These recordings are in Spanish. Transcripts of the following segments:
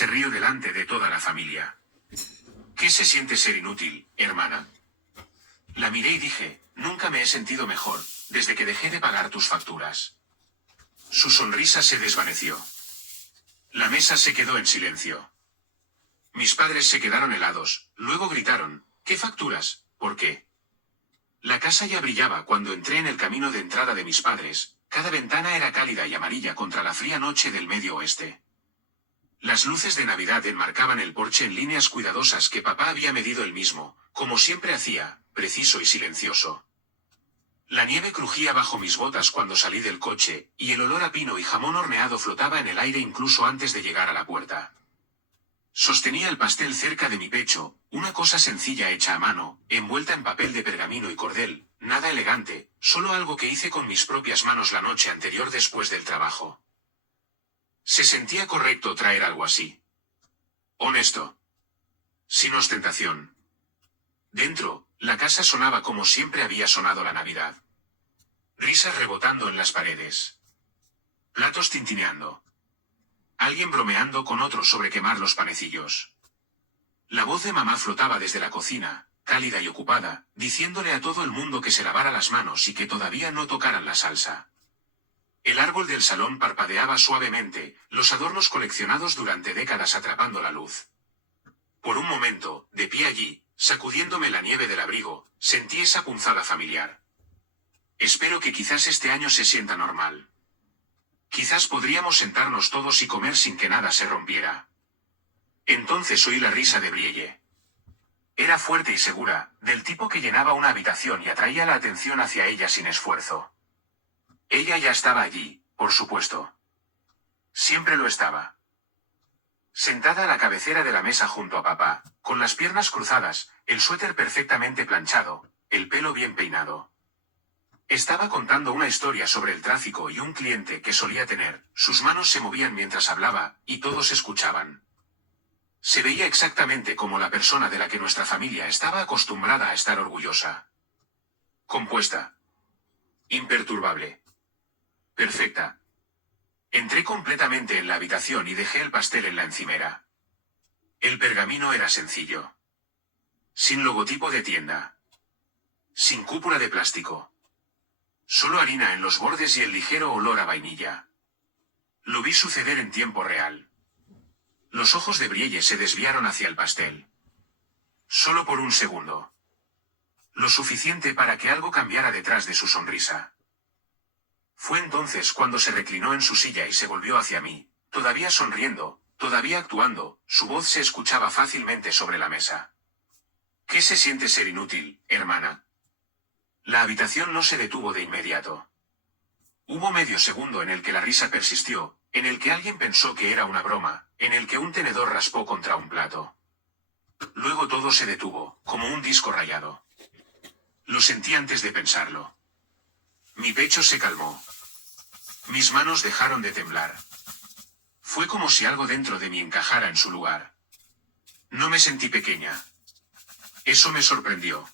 se rió delante de toda la familia. ¿Qué se siente ser inútil, hermana? La miré y dije, nunca me he sentido mejor, desde que dejé de pagar tus facturas. Su sonrisa se desvaneció. La mesa se quedó en silencio. Mis padres se quedaron helados, luego gritaron, ¿qué facturas? ¿Por qué? La casa ya brillaba cuando entré en el camino de entrada de mis padres, cada ventana era cálida y amarilla contra la fría noche del medio oeste. Las luces de Navidad enmarcaban el porche en líneas cuidadosas que papá había medido él mismo, como siempre hacía, preciso y silencioso. La nieve crujía bajo mis botas cuando salí del coche, y el olor a pino y jamón horneado flotaba en el aire incluso antes de llegar a la puerta. Sostenía el pastel cerca de mi pecho, una cosa sencilla hecha a mano, envuelta en papel de pergamino y cordel, nada elegante, solo algo que hice con mis propias manos la noche anterior después del trabajo. Se sentía correcto traer algo así. Honesto. Sin ostentación. Dentro, la casa sonaba como siempre había sonado la Navidad. Risas rebotando en las paredes. Platos tintineando. Alguien bromeando con otro sobre quemar los panecillos. La voz de mamá flotaba desde la cocina, cálida y ocupada, diciéndole a todo el mundo que se lavara las manos y que todavía no tocaran la salsa. El árbol del salón parpadeaba suavemente, los adornos coleccionados durante décadas atrapando la luz. Por un momento, de pie allí, sacudiéndome la nieve del abrigo, sentí esa punzada familiar. Espero que quizás este año se sienta normal. Quizás podríamos sentarnos todos y comer sin que nada se rompiera. Entonces oí la risa de Brielle. Era fuerte y segura, del tipo que llenaba una habitación y atraía la atención hacia ella sin esfuerzo. Ella ya estaba allí, por supuesto. Siempre lo estaba. Sentada a la cabecera de la mesa junto a papá, con las piernas cruzadas, el suéter perfectamente planchado, el pelo bien peinado. Estaba contando una historia sobre el tráfico y un cliente que solía tener, sus manos se movían mientras hablaba, y todos escuchaban. Se veía exactamente como la persona de la que nuestra familia estaba acostumbrada a estar orgullosa. Compuesta. Imperturbable. Perfecta. Entré completamente en la habitación y dejé el pastel en la encimera. El pergamino era sencillo. Sin logotipo de tienda. Sin cúpula de plástico. Solo harina en los bordes y el ligero olor a vainilla. Lo vi suceder en tiempo real. Los ojos de Brielle se desviaron hacia el pastel. Solo por un segundo. Lo suficiente para que algo cambiara detrás de su sonrisa. Fue entonces cuando se reclinó en su silla y se volvió hacia mí, todavía sonriendo, todavía actuando, su voz se escuchaba fácilmente sobre la mesa. ¿Qué se siente ser inútil, hermana? La habitación no se detuvo de inmediato. Hubo medio segundo en el que la risa persistió, en el que alguien pensó que era una broma, en el que un tenedor raspó contra un plato. Luego todo se detuvo, como un disco rayado. Lo sentí antes de pensarlo. Mi pecho se calmó. Mis manos dejaron de temblar. Fue como si algo dentro de mí encajara en su lugar. No me sentí pequeña. Eso me sorprendió.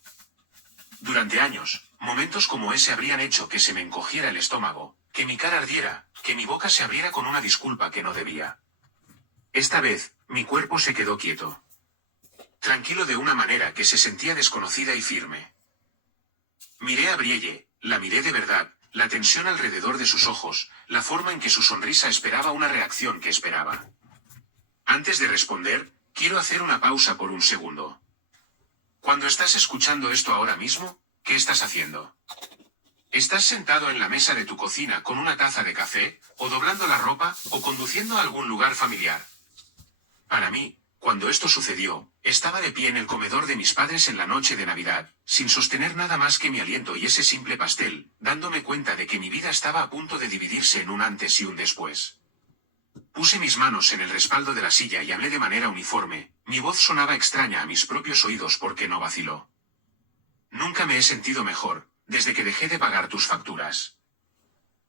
Durante años, momentos como ese habrían hecho que se me encogiera el estómago, que mi cara ardiera, que mi boca se abriera con una disculpa que no debía. Esta vez, mi cuerpo se quedó quieto. Tranquilo de una manera que se sentía desconocida y firme. Miré a Brielle, la miré de verdad, la tensión alrededor de sus ojos, la forma en que su sonrisa esperaba una reacción que esperaba. Antes de responder, quiero hacer una pausa por un segundo. Cuando estás escuchando esto ahora mismo, ¿qué estás haciendo? ¿Estás sentado en la mesa de tu cocina con una taza de café, o doblando la ropa, o conduciendo a algún lugar familiar? Para mí, cuando esto sucedió, estaba de pie en el comedor de mis padres en la noche de Navidad, sin sostener nada más que mi aliento y ese simple pastel, dándome cuenta de que mi vida estaba a punto de dividirse en un antes y un después. Puse mis manos en el respaldo de la silla y hablé de manera uniforme, mi voz sonaba extraña a mis propios oídos porque no vaciló. Nunca me he sentido mejor, desde que dejé de pagar tus facturas.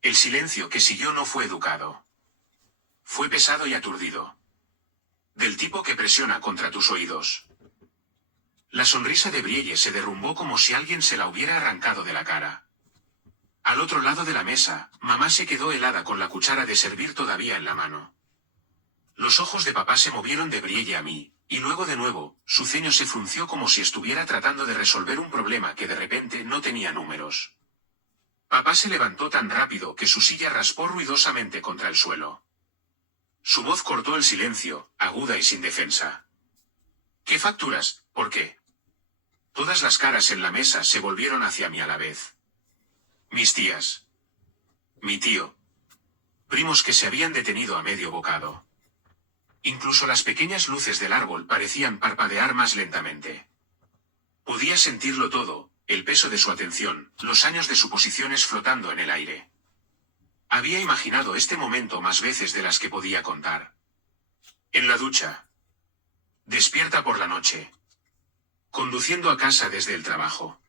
El silencio que siguió no fue educado. Fue pesado y aturdido. Del tipo que presiona contra tus oídos. La sonrisa de Brielle se derrumbó como si alguien se la hubiera arrancado de la cara. Al otro lado de la mesa, mamá se quedó helada con la cuchara de servir todavía en la mano. Los ojos de papá se movieron de Brielle a mí, y luego de nuevo, su ceño se frunció como si estuviera tratando de resolver un problema que de repente no tenía números. Papá se levantó tan rápido que su silla raspó ruidosamente contra el suelo. Su voz cortó el silencio, aguda y sin defensa. ¿Qué facturas? ¿Por qué? Todas las caras en la mesa se volvieron hacia mí a la vez. Mis tías. Mi tío. Primos que se habían detenido a medio bocado. Incluso las pequeñas luces del árbol parecían parpadear más lentamente. Podía sentirlo todo, el peso de su atención, los años de suposiciones flotando en el aire. Había imaginado este momento más veces de las que podía contar. En la ducha. Despierta por la noche. Conduciendo a casa desde el trabajo.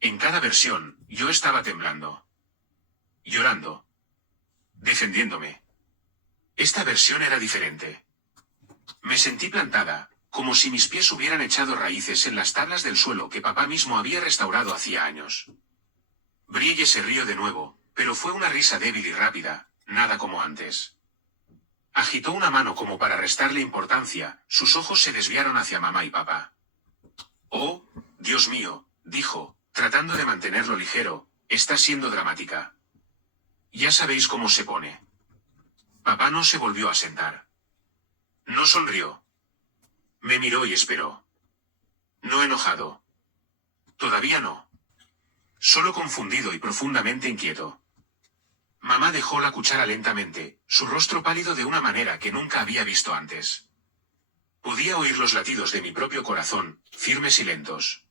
En cada versión, yo estaba temblando. Llorando. Defendiéndome. Esta versión era diferente. Me sentí plantada, como si mis pies hubieran echado raíces en las tablas del suelo que papá mismo había restaurado hacía años. Brielle se rió de nuevo, pero fue una risa débil y rápida, nada como antes. Agitó una mano como para restarle importancia, sus ojos se desviaron hacia mamá y papá. Oh, Dios mío, dijo, tratando de mantenerlo ligero, está siendo dramática. Ya sabéis cómo se pone. Papá no se volvió a sentar. No sonrió. Me miró y esperó. No enojado. Todavía no. Solo confundido y profundamente inquieto. Mamá dejó la cuchara lentamente, su rostro pálido de una manera que nunca había visto antes. Podía oír los latidos de mi propio corazón, firmes y lentos.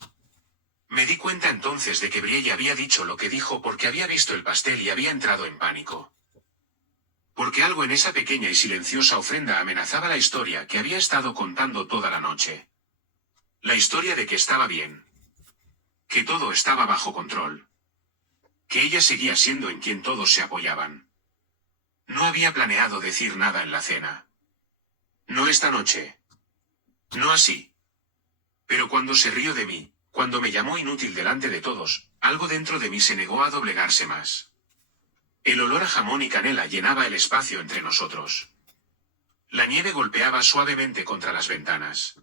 Me di cuenta entonces de que Brielle había dicho lo que dijo porque había visto el pastel y había entrado en pánico. Porque algo en esa pequeña y silenciosa ofrenda amenazaba la historia que había estado contando toda la noche. La historia de que estaba bien. Que todo estaba bajo control. Que ella seguía siendo en quien todos se apoyaban. No había planeado decir nada en la cena. No esta noche. No así. Pero cuando se rió de mí, cuando me llamó inútil delante de todos, algo dentro de mí se negó a doblegarse más. El olor a jamón y canela llenaba el espacio entre nosotros. La nieve golpeaba suavemente contra las ventanas.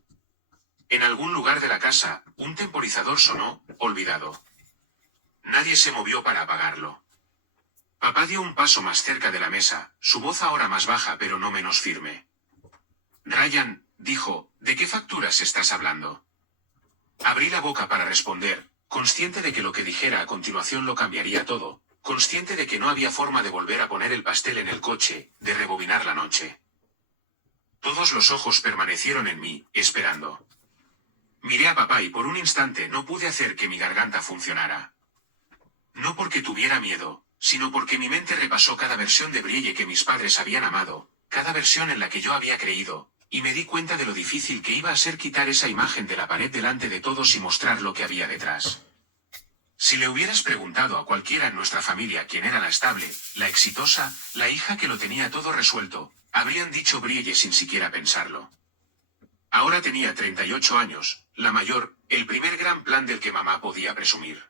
En algún lugar de la casa, un temporizador sonó, olvidado. Nadie se movió para apagarlo. Papá dio un paso más cerca de la mesa, su voz ahora más baja pero no menos firme. Ryan, dijo, ¿de qué facturas estás hablando? Abrí la boca para responder, consciente de que lo que dijera a continuación lo cambiaría todo, consciente de que no había forma de volver a poner el pastel en el coche, de rebobinar la noche. Todos los ojos permanecieron en mí, esperando. Miré a papá y por un instante no pude hacer que mi garganta funcionara. No porque tuviera miedo, sino porque mi mente repasó cada versión de Brielle que mis padres habían amado, cada versión en la que yo había creído, y me di cuenta de lo difícil que iba a ser quitar esa imagen de la pared delante de todos y mostrar lo que había detrás. Si le hubieras preguntado a cualquiera en nuestra familia quién era la estable, la exitosa, la hija que lo tenía todo resuelto, habrían dicho Brielle sin siquiera pensarlo. Ahora tenía 38 años, la mayor, el primer gran plan del que mamá podía presumir.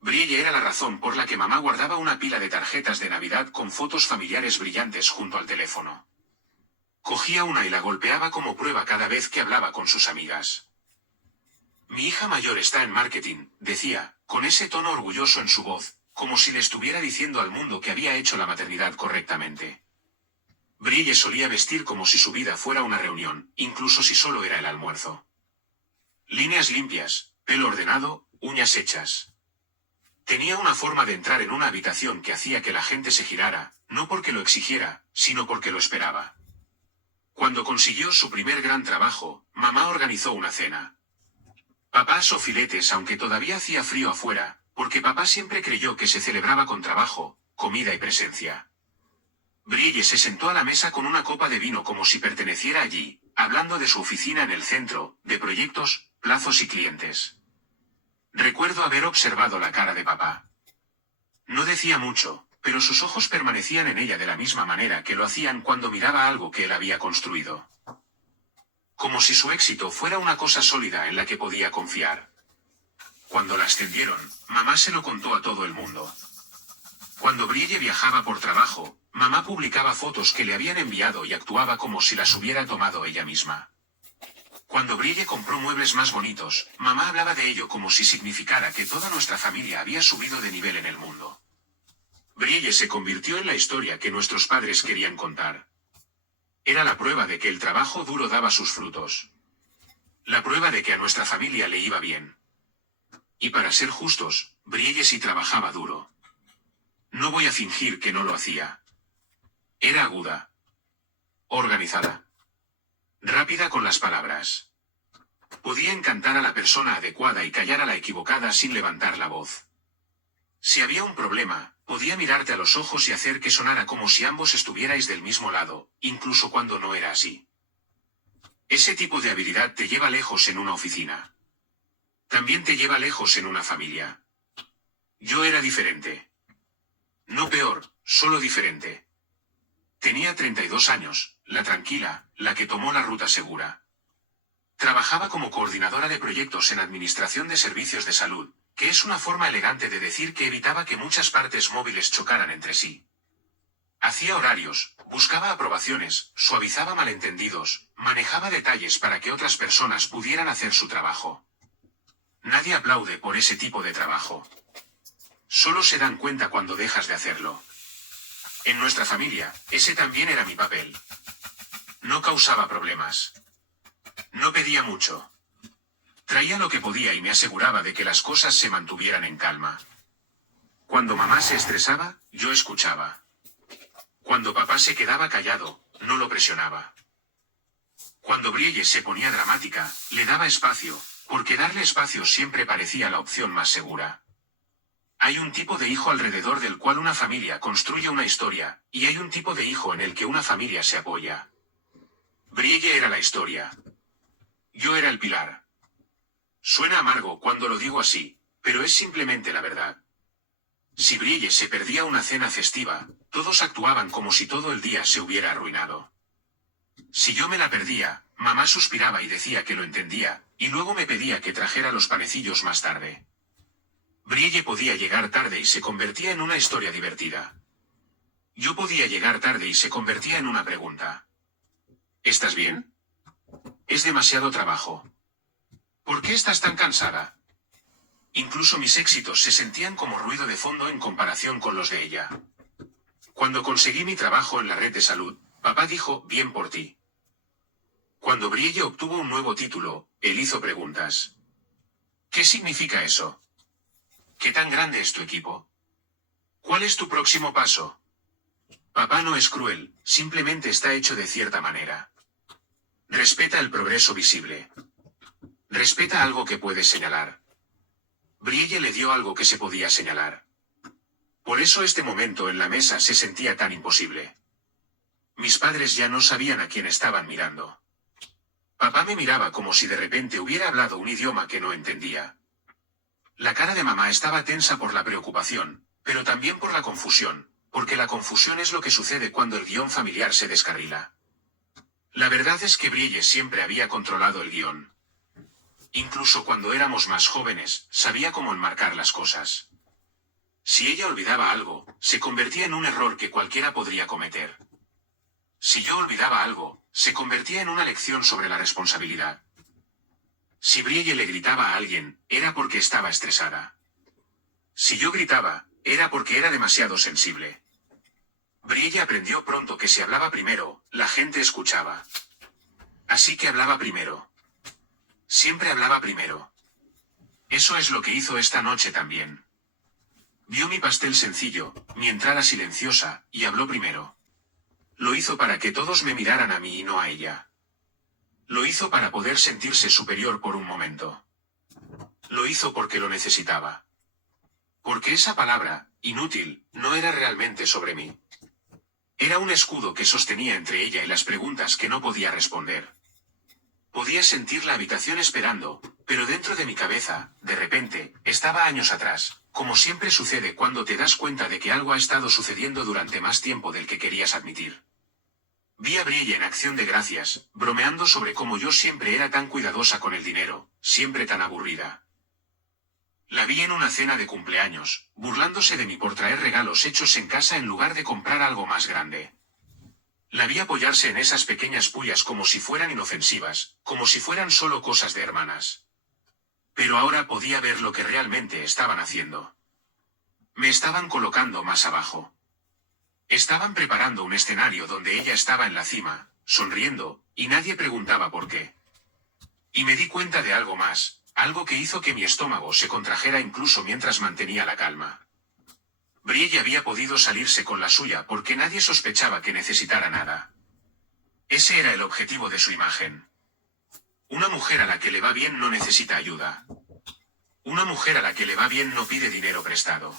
Brielle era la razón por la que mamá guardaba una pila de tarjetas de Navidad con fotos familiares brillantes junto al teléfono. Cogía una y la golpeaba como prueba cada vez que hablaba con sus amigas. Mi hija mayor está en marketing, decía, con ese tono orgulloso en su voz, como si le estuviera diciendo al mundo que había hecho la maternidad correctamente. Brielle solía vestir como si su vida fuera una reunión, incluso si solo era el almuerzo. Líneas limpias, pelo ordenado, uñas hechas. Tenía una forma de entrar en una habitación que hacía que la gente se girara, no porque lo exigiera, sino porque lo esperaba. Cuando consiguió su primer gran trabajo, mamá organizó una cena. Papá asó filetes aunque todavía hacía frío afuera, porque papá siempre creyó que se celebraba con trabajo, comida y presencia. Brielle se sentó a la mesa con una copa de vino como si perteneciera allí, hablando de su oficina en el centro, de proyectos, plazos y clientes. Recuerdo haber observado la cara de papá. No decía mucho, pero sus ojos permanecían en ella de la misma manera que lo hacían cuando miraba algo que él había construido. Como si su éxito fuera una cosa sólida en la que podía confiar. Cuando la ascendieron, mamá se lo contó a todo el mundo. Cuando Brielle viajaba por trabajo, Mamá publicaba fotos que le habían enviado y actuaba como si las hubiera tomado ella misma. Cuando Brielle compró muebles más bonitos, mamá hablaba de ello como si significara que toda nuestra familia había subido de nivel en el mundo. Brielle se convirtió en la historia que nuestros padres querían contar. Era la prueba de que el trabajo duro daba sus frutos. La prueba de que a nuestra familia le iba bien. Y para ser justos, Brielle sí trabajaba duro. No voy a fingir que no lo hacía. Era aguda. Organizada. Rápida con las palabras. Podía encantar a la persona adecuada y callar a la equivocada sin levantar la voz. Si había un problema, podía mirarte a los ojos y hacer que sonara como si ambos estuvierais del mismo lado, incluso cuando no era así. Ese tipo de habilidad te lleva lejos en una oficina. También te lleva lejos en una familia. Yo era diferente. No peor, solo diferente. Tenía 32 años, la tranquila, la que tomó la ruta segura. Trabajaba como coordinadora de proyectos en Administración de Servicios de Salud, que es una forma elegante de decir que evitaba que muchas partes móviles chocaran entre sí. Hacía horarios, buscaba aprobaciones, suavizaba malentendidos, manejaba detalles para que otras personas pudieran hacer su trabajo. Nadie aplaude por ese tipo de trabajo. Solo se dan cuenta cuando dejas de hacerlo. En nuestra familia, ese también era mi papel. No causaba problemas. No pedía mucho. Traía lo que podía y me aseguraba de que las cosas se mantuvieran en calma. Cuando mamá se estresaba, yo escuchaba. Cuando papá se quedaba callado, no lo presionaba. Cuando Brielle se ponía dramática, le daba espacio, porque darle espacio siempre parecía la opción más segura. Hay un tipo de hijo alrededor del cual una familia construye una historia, y hay un tipo de hijo en el que una familia se apoya. Brielle era la historia. Yo era el pilar. Suena amargo cuando lo digo así, pero es simplemente la verdad. Si Brielle se perdía una cena festiva, todos actuaban como si todo el día se hubiera arruinado. Si yo me la perdía, mamá suspiraba y decía que lo entendía, y luego me pedía que trajera los panecillos más tarde. Brielle podía llegar tarde y se convertía en una historia divertida. Yo podía llegar tarde y se convertía en una pregunta. ¿Estás bien? Es demasiado trabajo. ¿Por qué estás tan cansada? Incluso mis éxitos se sentían como ruido de fondo en comparación con los de ella. Cuando conseguí mi trabajo en la red de salud, papá dijo, bien por ti. Cuando Brielle obtuvo un nuevo título, él hizo preguntas. ¿Qué significa eso? ¿Qué tan grande es tu equipo? ¿Cuál es tu próximo paso? Papá no es cruel, simplemente está hecho de cierta manera. Respeta el progreso visible. Respeta algo que puedes señalar. Brielle le dio algo que se podía señalar. Por eso este momento en la mesa se sentía tan imposible. Mis padres ya no sabían a quién estaban mirando. Papá me miraba como si de repente hubiera hablado un idioma que no entendía. La cara de mamá estaba tensa por la preocupación, pero también por la confusión, porque la confusión es lo que sucede cuando el guión familiar se descarrila. La verdad es que Brielle siempre había controlado el guión. Incluso cuando éramos más jóvenes, sabía cómo enmarcar las cosas. Si ella olvidaba algo, se convertía en un error que cualquiera podría cometer. Si yo olvidaba algo, se convertía en una lección sobre la responsabilidad. Si Brielle le gritaba a alguien, era porque estaba estresada. Si yo gritaba, era porque era demasiado sensible. Brielle aprendió pronto que si hablaba primero, la gente escuchaba. Así que hablaba primero. Siempre hablaba primero. Eso es lo que hizo esta noche también. Vio mi pastel sencillo, mi entrada silenciosa, y habló primero. Lo hizo para que todos me miraran a mí y no a ella. Lo hizo para poder sentirse superior por un momento. Lo hizo porque lo necesitaba. Porque esa palabra, inútil, no era realmente sobre mí. Era un escudo que sostenía entre ella y las preguntas que no podía responder. Podía sentir la habitación esperando, pero dentro de mi cabeza, de repente, estaba años atrás, como siempre sucede cuando te das cuenta de que algo ha estado sucediendo durante más tiempo del que querías admitir. Vi a Brielle en acción de gracias, bromeando sobre cómo yo siempre era tan cuidadosa con el dinero, siempre tan aburrida. La vi en una cena de cumpleaños, burlándose de mí por traer regalos hechos en casa en lugar de comprar algo más grande. La vi apoyarse en esas pequeñas pullas como si fueran inofensivas, como si fueran solo cosas de hermanas. Pero ahora podía ver lo que realmente estaban haciendo. Me estaban colocando más abajo. Estaban preparando un escenario donde ella estaba en la cima, sonriendo, y nadie preguntaba por qué. Y me di cuenta de algo más, algo que hizo que mi estómago se contrajera incluso mientras mantenía la calma. Brielle había podido salirse con la suya porque nadie sospechaba que necesitara nada. Ese era el objetivo de su imagen. Una mujer a la que le va bien no necesita ayuda. Una mujer a la que le va bien no pide dinero prestado.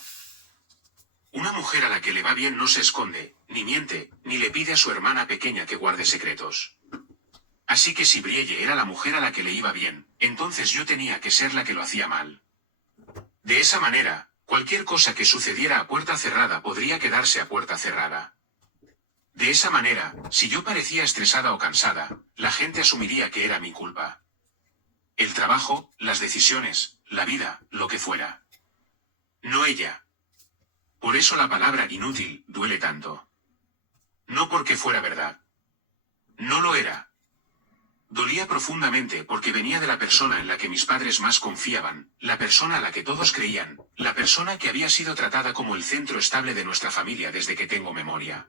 Una mujer a la que le va bien no se esconde, ni miente, ni le pide a su hermana pequeña que guarde secretos. Así que si Brielle era la mujer a la que le iba bien, entonces yo tenía que ser la que lo hacía mal. De esa manera, cualquier cosa que sucediera a puerta cerrada podría quedarse a puerta cerrada. De esa manera, si yo parecía estresada o cansada, la gente asumiría que era mi culpa. El trabajo, las decisiones, la vida, lo que fuera. No ella. Por eso la palabra inútil duele tanto. No porque fuera verdad. No lo era. Dolía profundamente porque venía de la persona en la que mis padres más confiaban, la persona a la que todos creían, la persona que había sido tratada como el centro estable de nuestra familia desde que tengo memoria.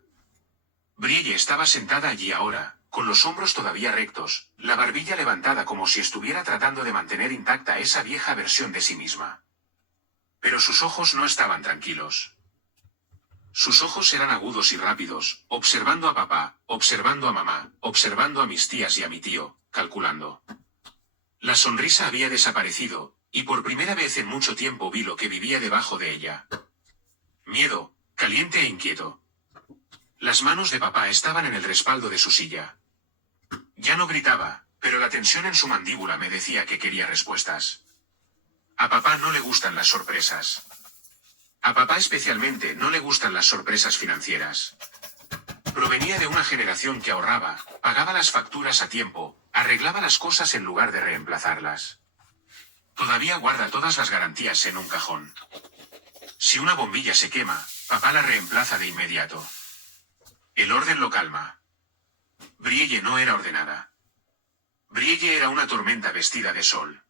Brielle estaba sentada allí ahora, con los hombros todavía rectos, la barbilla levantada como si estuviera tratando de mantener intacta esa vieja versión de sí misma. Pero sus ojos no estaban tranquilos. Sus ojos eran agudos y rápidos, observando a papá, observando a mamá, observando a mis tías y a mi tío, calculando. La sonrisa había desaparecido, y por primera vez en mucho tiempo vi lo que vivía debajo de ella. Miedo, caliente e inquieto. Las manos de papá estaban en el respaldo de su silla. Ya no gritaba, pero la tensión en su mandíbula me decía que quería respuestas. A papá no le gustan las sorpresas. A papá especialmente no le gustan las sorpresas financieras. Provenía de una generación que ahorraba, pagaba las facturas a tiempo, arreglaba las cosas en lugar de reemplazarlas. Todavía guarda todas las garantías en un cajón. Si una bombilla se quema, papá la reemplaza de inmediato. El orden lo calma. Brielle no era ordenada. Brielle era una tormenta vestida de sol.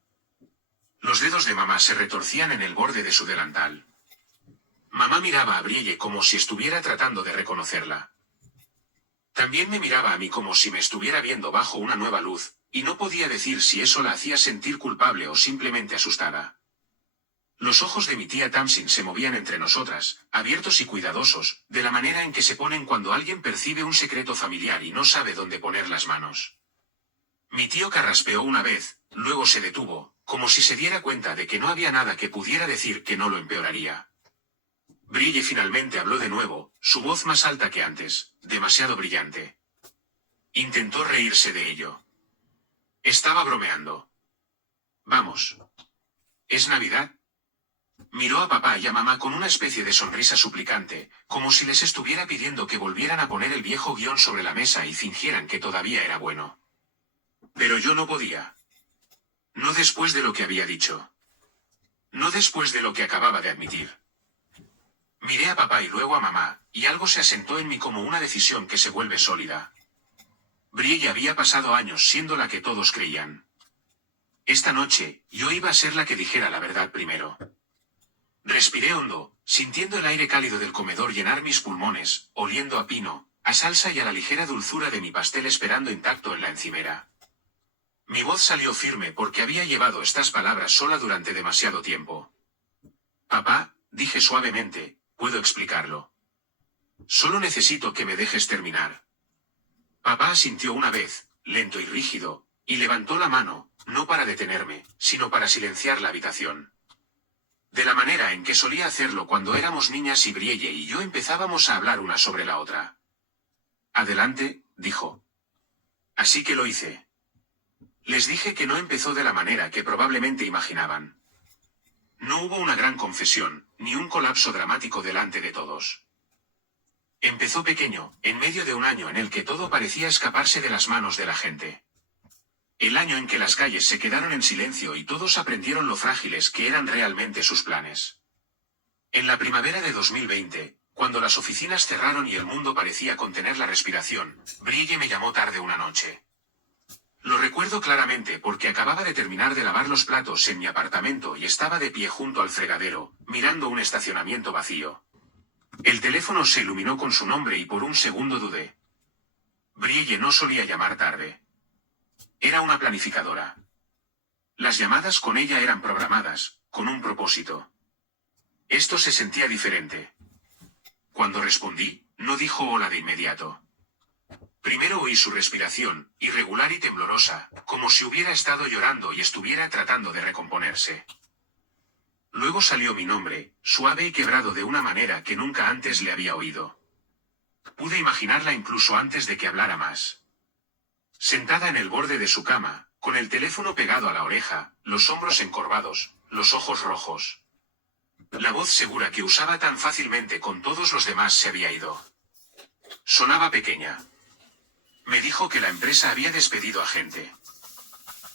Los dedos de mamá se retorcían en el borde de su delantal. Mamá miraba a Brielle como si estuviera tratando de reconocerla. También me miraba a mí como si me estuviera viendo bajo una nueva luz, y no podía decir si eso la hacía sentir culpable o simplemente asustada. Los ojos de mi tía Tamsin se movían entre nosotras, abiertos y cuidadosos, de la manera en que se ponen cuando alguien percibe un secreto familiar y no sabe dónde poner las manos. Mi tío carraspeó una vez, luego se detuvo, como si se diera cuenta de que no había nada que pudiera decir que no lo empeoraría. Brielle finalmente habló de nuevo, su voz más alta que antes, demasiado brillante. Intentó reírse de ello. Estaba bromeando. Vamos. ¿Es Navidad? Miró a papá y a mamá con una especie de sonrisa suplicante, como si les estuviera pidiendo que volvieran a poner el viejo guión sobre la mesa y fingieran que todavía era bueno. Pero yo no podía. No después de lo que había dicho. No después de lo que acababa de admitir. Miré a papá y luego a mamá, y algo se asentó en mí como una decisión que se vuelve sólida. Brielle había pasado años siendo la que todos creían. Esta noche, yo iba a ser la que dijera la verdad primero. Respiré hondo, sintiendo el aire cálido del comedor llenar mis pulmones, oliendo a pino, a salsa y a la ligera dulzura de mi pastel esperando intacto en la encimera. Mi voz salió firme porque había llevado estas palabras sola durante demasiado tiempo. Papá, dije suavemente, puedo explicarlo. Solo necesito que me dejes terminar. Papá asintió una vez, lento y rígido, y levantó la mano, no para detenerme, sino para silenciar la habitación. De la manera en que solía hacerlo cuando éramos niñas y Brielle y yo empezábamos a hablar una sobre la otra. Adelante, dijo. Así que lo hice. Les dije que no empezó de la manera que probablemente imaginaban. No hubo una gran confesión, ni un colapso dramático delante de todos. Empezó pequeño, en medio de un año en el que todo parecía escaparse de las manos de la gente. El año en que las calles se quedaron en silencio y todos aprendieron lo frágiles que eran realmente sus planes. En la primavera de 2020, cuando las oficinas cerraron y el mundo parecía contener la respiración, Brielle me llamó tarde una noche. Lo recuerdo claramente porque acababa de terminar de lavar los platos en mi apartamento y estaba de pie junto al fregadero, mirando un estacionamiento vacío. El teléfono se iluminó con su nombre y por un segundo dudé. Brielle no solía llamar tarde. Era una planificadora. Las llamadas con ella eran programadas, con un propósito. Esto se sentía diferente. Cuando respondí, no dijo hola de inmediato. Primero oí su respiración, irregular y temblorosa, como si hubiera estado llorando y estuviera tratando de recomponerse. Luego salió mi nombre, suave y quebrado de una manera que nunca antes le había oído. Pude imaginarla incluso antes de que hablara más. Sentada en el borde de su cama, con el teléfono pegado a la oreja, los hombros encorvados, los ojos rojos. La voz segura que usaba tan fácilmente con todos los demás se había ido. Sonaba pequeña. Me dijo que la empresa había despedido a gente.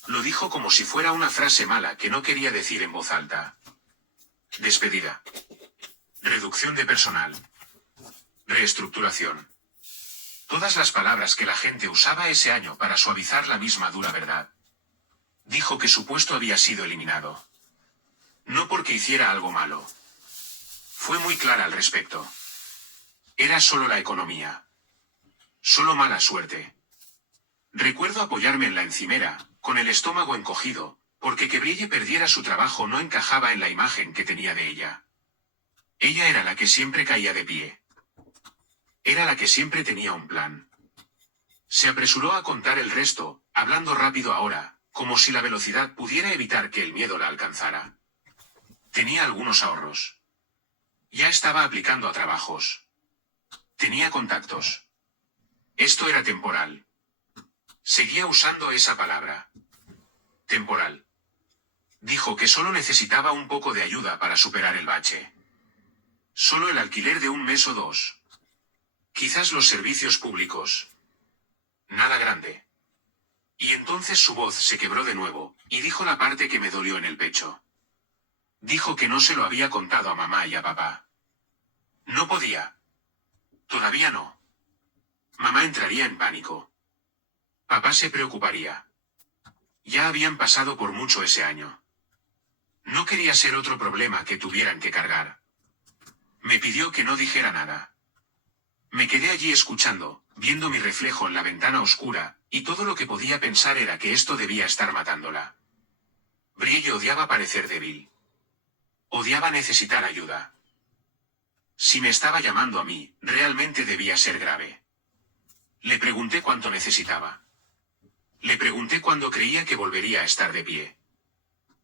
Lo dijo como si fuera una frase mala que no quería decir en voz alta. Despedida. Reducción de personal. Reestructuración. Todas las palabras que la gente usaba ese año para suavizar la misma dura verdad. Dijo que su puesto había sido eliminado. No porque hiciera algo malo. Fue muy clara al respecto. Era solo la economía. Solo mala suerte. Recuerdo apoyarme en la encimera, con el estómago encogido, porque que Brielle perdiera su trabajo no encajaba en la imagen que tenía de ella. Ella era la que siempre caía de pie. Era la que siempre tenía un plan. Se apresuró a contar el resto, hablando rápido ahora, como si la velocidad pudiera evitar que el miedo la alcanzara. Tenía algunos ahorros. Ya estaba aplicando a trabajos. Tenía contactos. Esto era temporal. Seguía usando esa palabra. Temporal. Dijo que solo necesitaba un poco de ayuda para superar el bache. Solo el alquiler de un mes o dos. Quizás los servicios públicos. Nada grande. Y entonces su voz se quebró de nuevo, y dijo la parte que me dolió en el pecho. Dijo que no se lo había contado a mamá y a papá. No podía. Todavía no. Mamá entraría en pánico. Papá se preocuparía. Ya habían pasado por mucho ese año. No quería ser otro problema que tuvieran que cargar. Me pidió que no dijera nada. Me quedé allí escuchando, viendo mi reflejo en la ventana oscura, y todo lo que podía pensar era que esto debía estar matándola. Brielle odiaba parecer débil. Odiaba necesitar ayuda. Si me estaba llamando a mí, realmente debía ser grave. Le pregunté cuánto necesitaba. Le pregunté cuándo creía que volvería a estar de pie.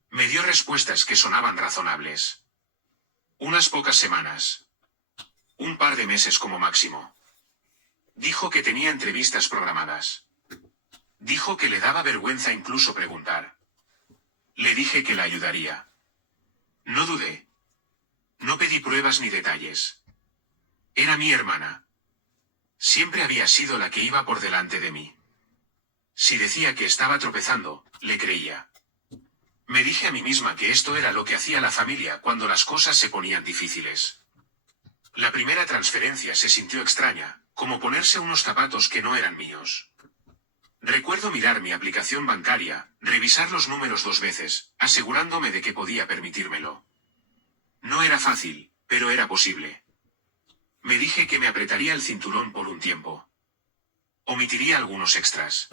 Me dio respuestas que sonaban razonables. Unas pocas semanas. Un par de meses como máximo. Dijo que tenía entrevistas programadas. Dijo que le daba vergüenza incluso preguntar. Le dije que la ayudaría. No dudé. No pedí pruebas ni detalles. Era mi hermana. Siempre había sido la que iba por delante de mí. Si decía que estaba tropezando, le creía. Me dije a mí misma que esto era lo que hacía la familia cuando las cosas se ponían difíciles. La primera transferencia se sintió extraña, como ponerse unos zapatos que no eran míos. Recuerdo mirar mi aplicación bancaria, revisar los números 2 veces, asegurándome de que podía permitírmelo. No era fácil, pero era posible. Me dije que me apretaría el cinturón por un tiempo. Omitiría algunos extras.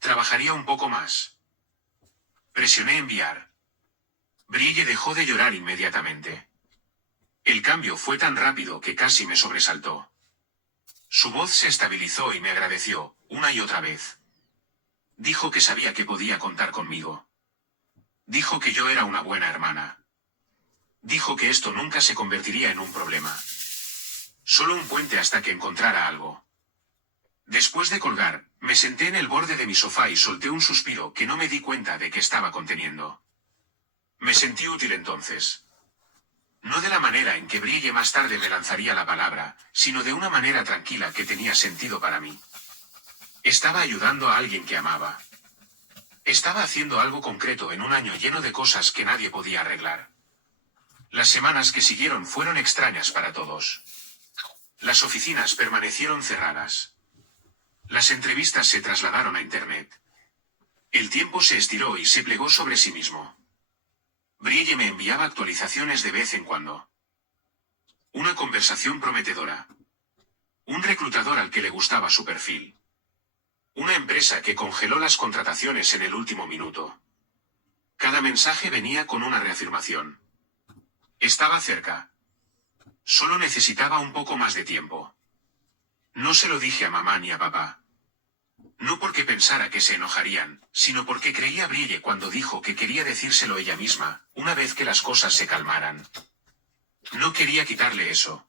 Trabajaría un poco más. Presioné enviar. Brielle dejó de llorar inmediatamente. El cambio fue tan rápido que casi me sobresaltó. Su voz se estabilizó y me agradeció, una y otra vez. Dijo que sabía que podía contar conmigo. Dijo que yo era una buena hermana. Dijo que esto nunca se convertiría en un problema. Solo un puente hasta que encontrara algo. Después de colgar, me senté en el borde de mi sofá y solté un suspiro que no me di cuenta de que estaba conteniendo. Me sentí útil entonces. No de la manera en que Brielle más tarde me lanzaría la palabra, sino de una manera tranquila que tenía sentido para mí. Estaba ayudando a alguien que amaba. Estaba haciendo algo concreto en un año lleno de cosas que nadie podía arreglar. Las semanas que siguieron fueron extrañas para todos. Las oficinas permanecieron cerradas. Las entrevistas se trasladaron a Internet. El tiempo se estiró y se plegó sobre sí mismo. Brielle me enviaba actualizaciones de vez en cuando. Una conversación prometedora. Un reclutador al que le gustaba su perfil. Una empresa que congeló las contrataciones en el último minuto. Cada mensaje venía con una reafirmación. Estaba cerca. Solo necesitaba un poco más de tiempo. No se lo dije a mamá ni a papá. No porque pensara que se enojarían, sino porque creía Brielle cuando dijo que quería decírselo ella misma, una vez que las cosas se calmaran. No quería quitarle eso.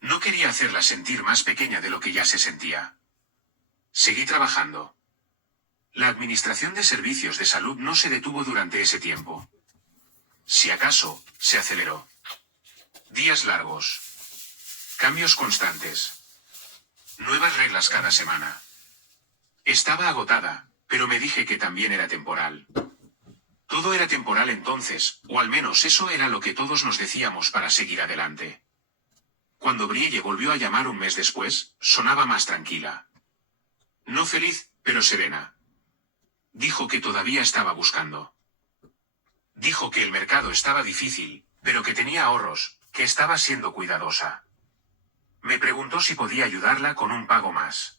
No quería hacerla sentir más pequeña de lo que ya se sentía. Seguí trabajando. La administración de servicios de salud no se detuvo durante ese tiempo. Si acaso, se aceleró. Días largos. Cambios constantes. Nuevas reglas cada semana. Estaba agotada, pero me dije que también era temporal. Todo era temporal entonces, o al menos eso era lo que todos nos decíamos para seguir adelante. Cuando Brielle volvió a llamar un mes después, sonaba más tranquila. No feliz, pero serena. Dijo que todavía estaba buscando. Dijo que el mercado estaba difícil, pero que tenía ahorros, que estaba siendo cuidadosa. Me preguntó si podía ayudarla con un pago más.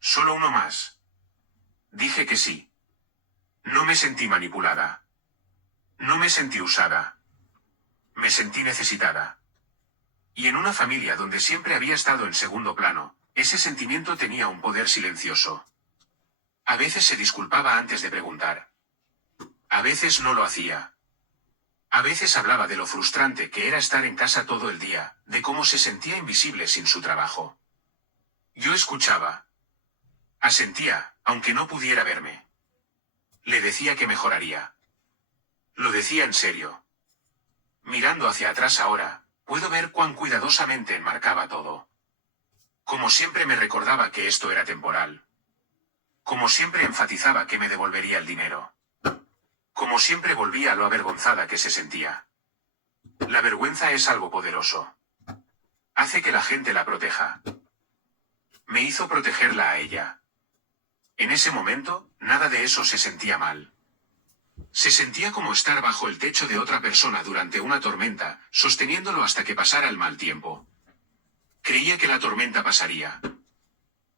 ¿Solo uno más? Dije que sí. No me sentí manipulada. No me sentí usada. Me sentí necesitada. Y en una familia donde siempre había estado en segundo plano, ese sentimiento tenía un poder silencioso. A veces se disculpaba antes de preguntar. A veces no lo hacía. A veces hablaba de lo frustrante que era estar en casa todo el día, de cómo se sentía invisible sin su trabajo. Yo escuchaba. Asentía, aunque no pudiera verme. Le decía que mejoraría. Lo decía en serio. Mirando hacia atrás ahora, puedo ver cuán cuidadosamente enmarcaba todo. Como siempre me recordaba que esto era temporal. Como siempre enfatizaba que me devolvería el dinero. Como siempre volvía a lo avergonzada que se sentía. La vergüenza es algo poderoso. Hace que la gente la proteja. Me hizo protegerla a ella. En ese momento, nada de eso se sentía mal. Se sentía como estar bajo el techo de otra persona durante una tormenta, sosteniéndolo hasta que pasara el mal tiempo. Creía que la tormenta pasaría.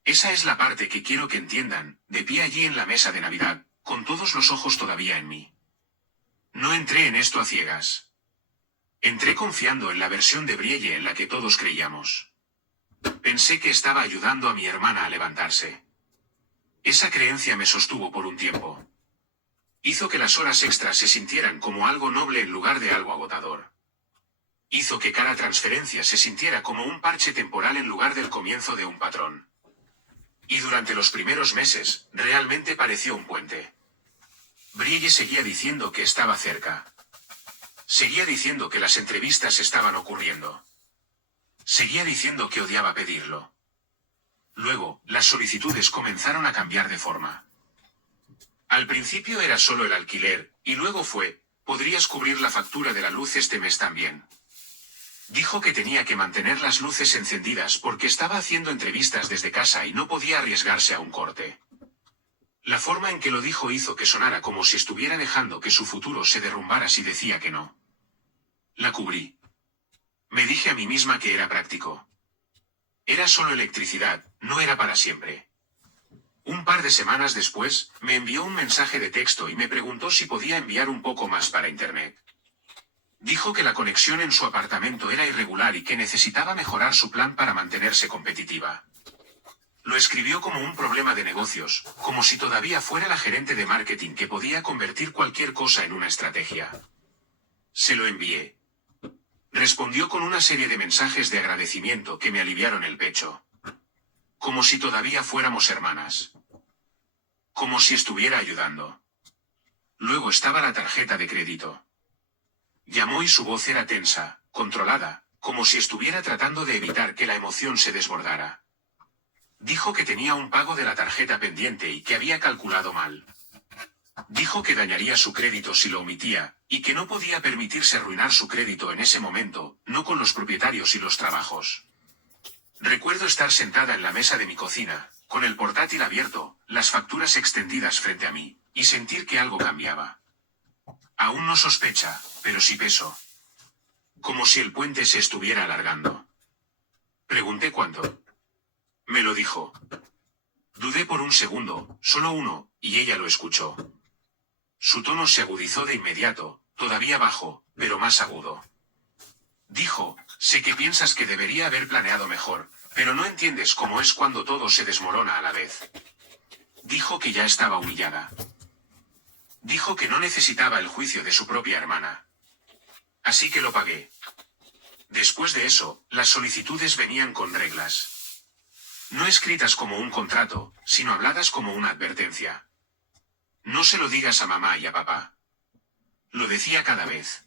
Esa es la parte que quiero que entiendan, de pie allí en la mesa de Navidad, con todos los ojos todavía en mí. No entré en esto a ciegas. Entré confiando en la versión de Brielle en la que todos creíamos. Pensé que estaba ayudando a mi hermana a levantarse. Esa creencia me sostuvo por un tiempo. Hizo que las horas extras se sintieran como algo noble en lugar de algo agotador. Hizo que cada transferencia se sintiera como un parche temporal en lugar del comienzo de un patrón. Y durante los primeros meses, realmente pareció un puente. Brielle seguía diciendo que estaba cerca. Seguía diciendo que las entrevistas estaban ocurriendo. Seguía diciendo que odiaba pedirlo. Luego, las solicitudes comenzaron a cambiar de forma. Al principio era solo el alquiler, y luego fue, ¿podrías cubrir la factura de la luz este mes también? Dijo que tenía que mantener las luces encendidas porque estaba haciendo entrevistas desde casa y no podía arriesgarse a un corte. La forma en que lo dijo hizo que sonara como si estuviera dejando que su futuro se derrumbara si decía que no. La cubrí. Me dije a mí misma que era práctico. Era solo electricidad, no era para siempre. Un par de semanas después, me envió un mensaje de texto y me preguntó si podía enviar un poco más para Internet. Dijo que la conexión en su apartamento era irregular y que necesitaba mejorar su plan para mantenerse competitiva. Lo escribió como un problema de negocios, como si todavía fuera la gerente de marketing que podía convertir cualquier cosa en una estrategia. Se lo envié. Respondió con una serie de mensajes de agradecimiento que me aliviaron el pecho. Como si todavía fuéramos hermanas. Como si estuviera ayudando. Luego estaba la tarjeta de crédito. Llamó y su voz era tensa, controlada, como si estuviera tratando de evitar que la emoción se desbordara. Dijo que tenía un pago de la tarjeta pendiente y que había calculado mal. Dijo que dañaría su crédito si lo omitía, y que no podía permitirse arruinar su crédito en ese momento, no con los propietarios y los trabajos. Recuerdo estar sentada en la mesa de mi cocina, con el portátil abierto, las facturas extendidas frente a mí, y sentir que algo cambiaba. Aún no sospecha, pero sí peso. Como si el puente se estuviera alargando. Pregunté cuándo. Me lo dijo. Dudé por un segundo, solo uno, y ella lo escuchó. Su tono se agudizó de inmediato, todavía bajo, pero más agudo. Dijo, sé que piensas que debería haber planeado mejor, pero no entiendes cómo es cuando todo se desmorona a la vez. Dijo que ya estaba humillada. Dijo que no necesitaba el juicio de su propia hermana. Así que lo pagué. Después de eso, las solicitudes venían con reglas. No escritas como un contrato, sino habladas como una advertencia. No se lo digas a mamá y a papá. Lo decía cada vez.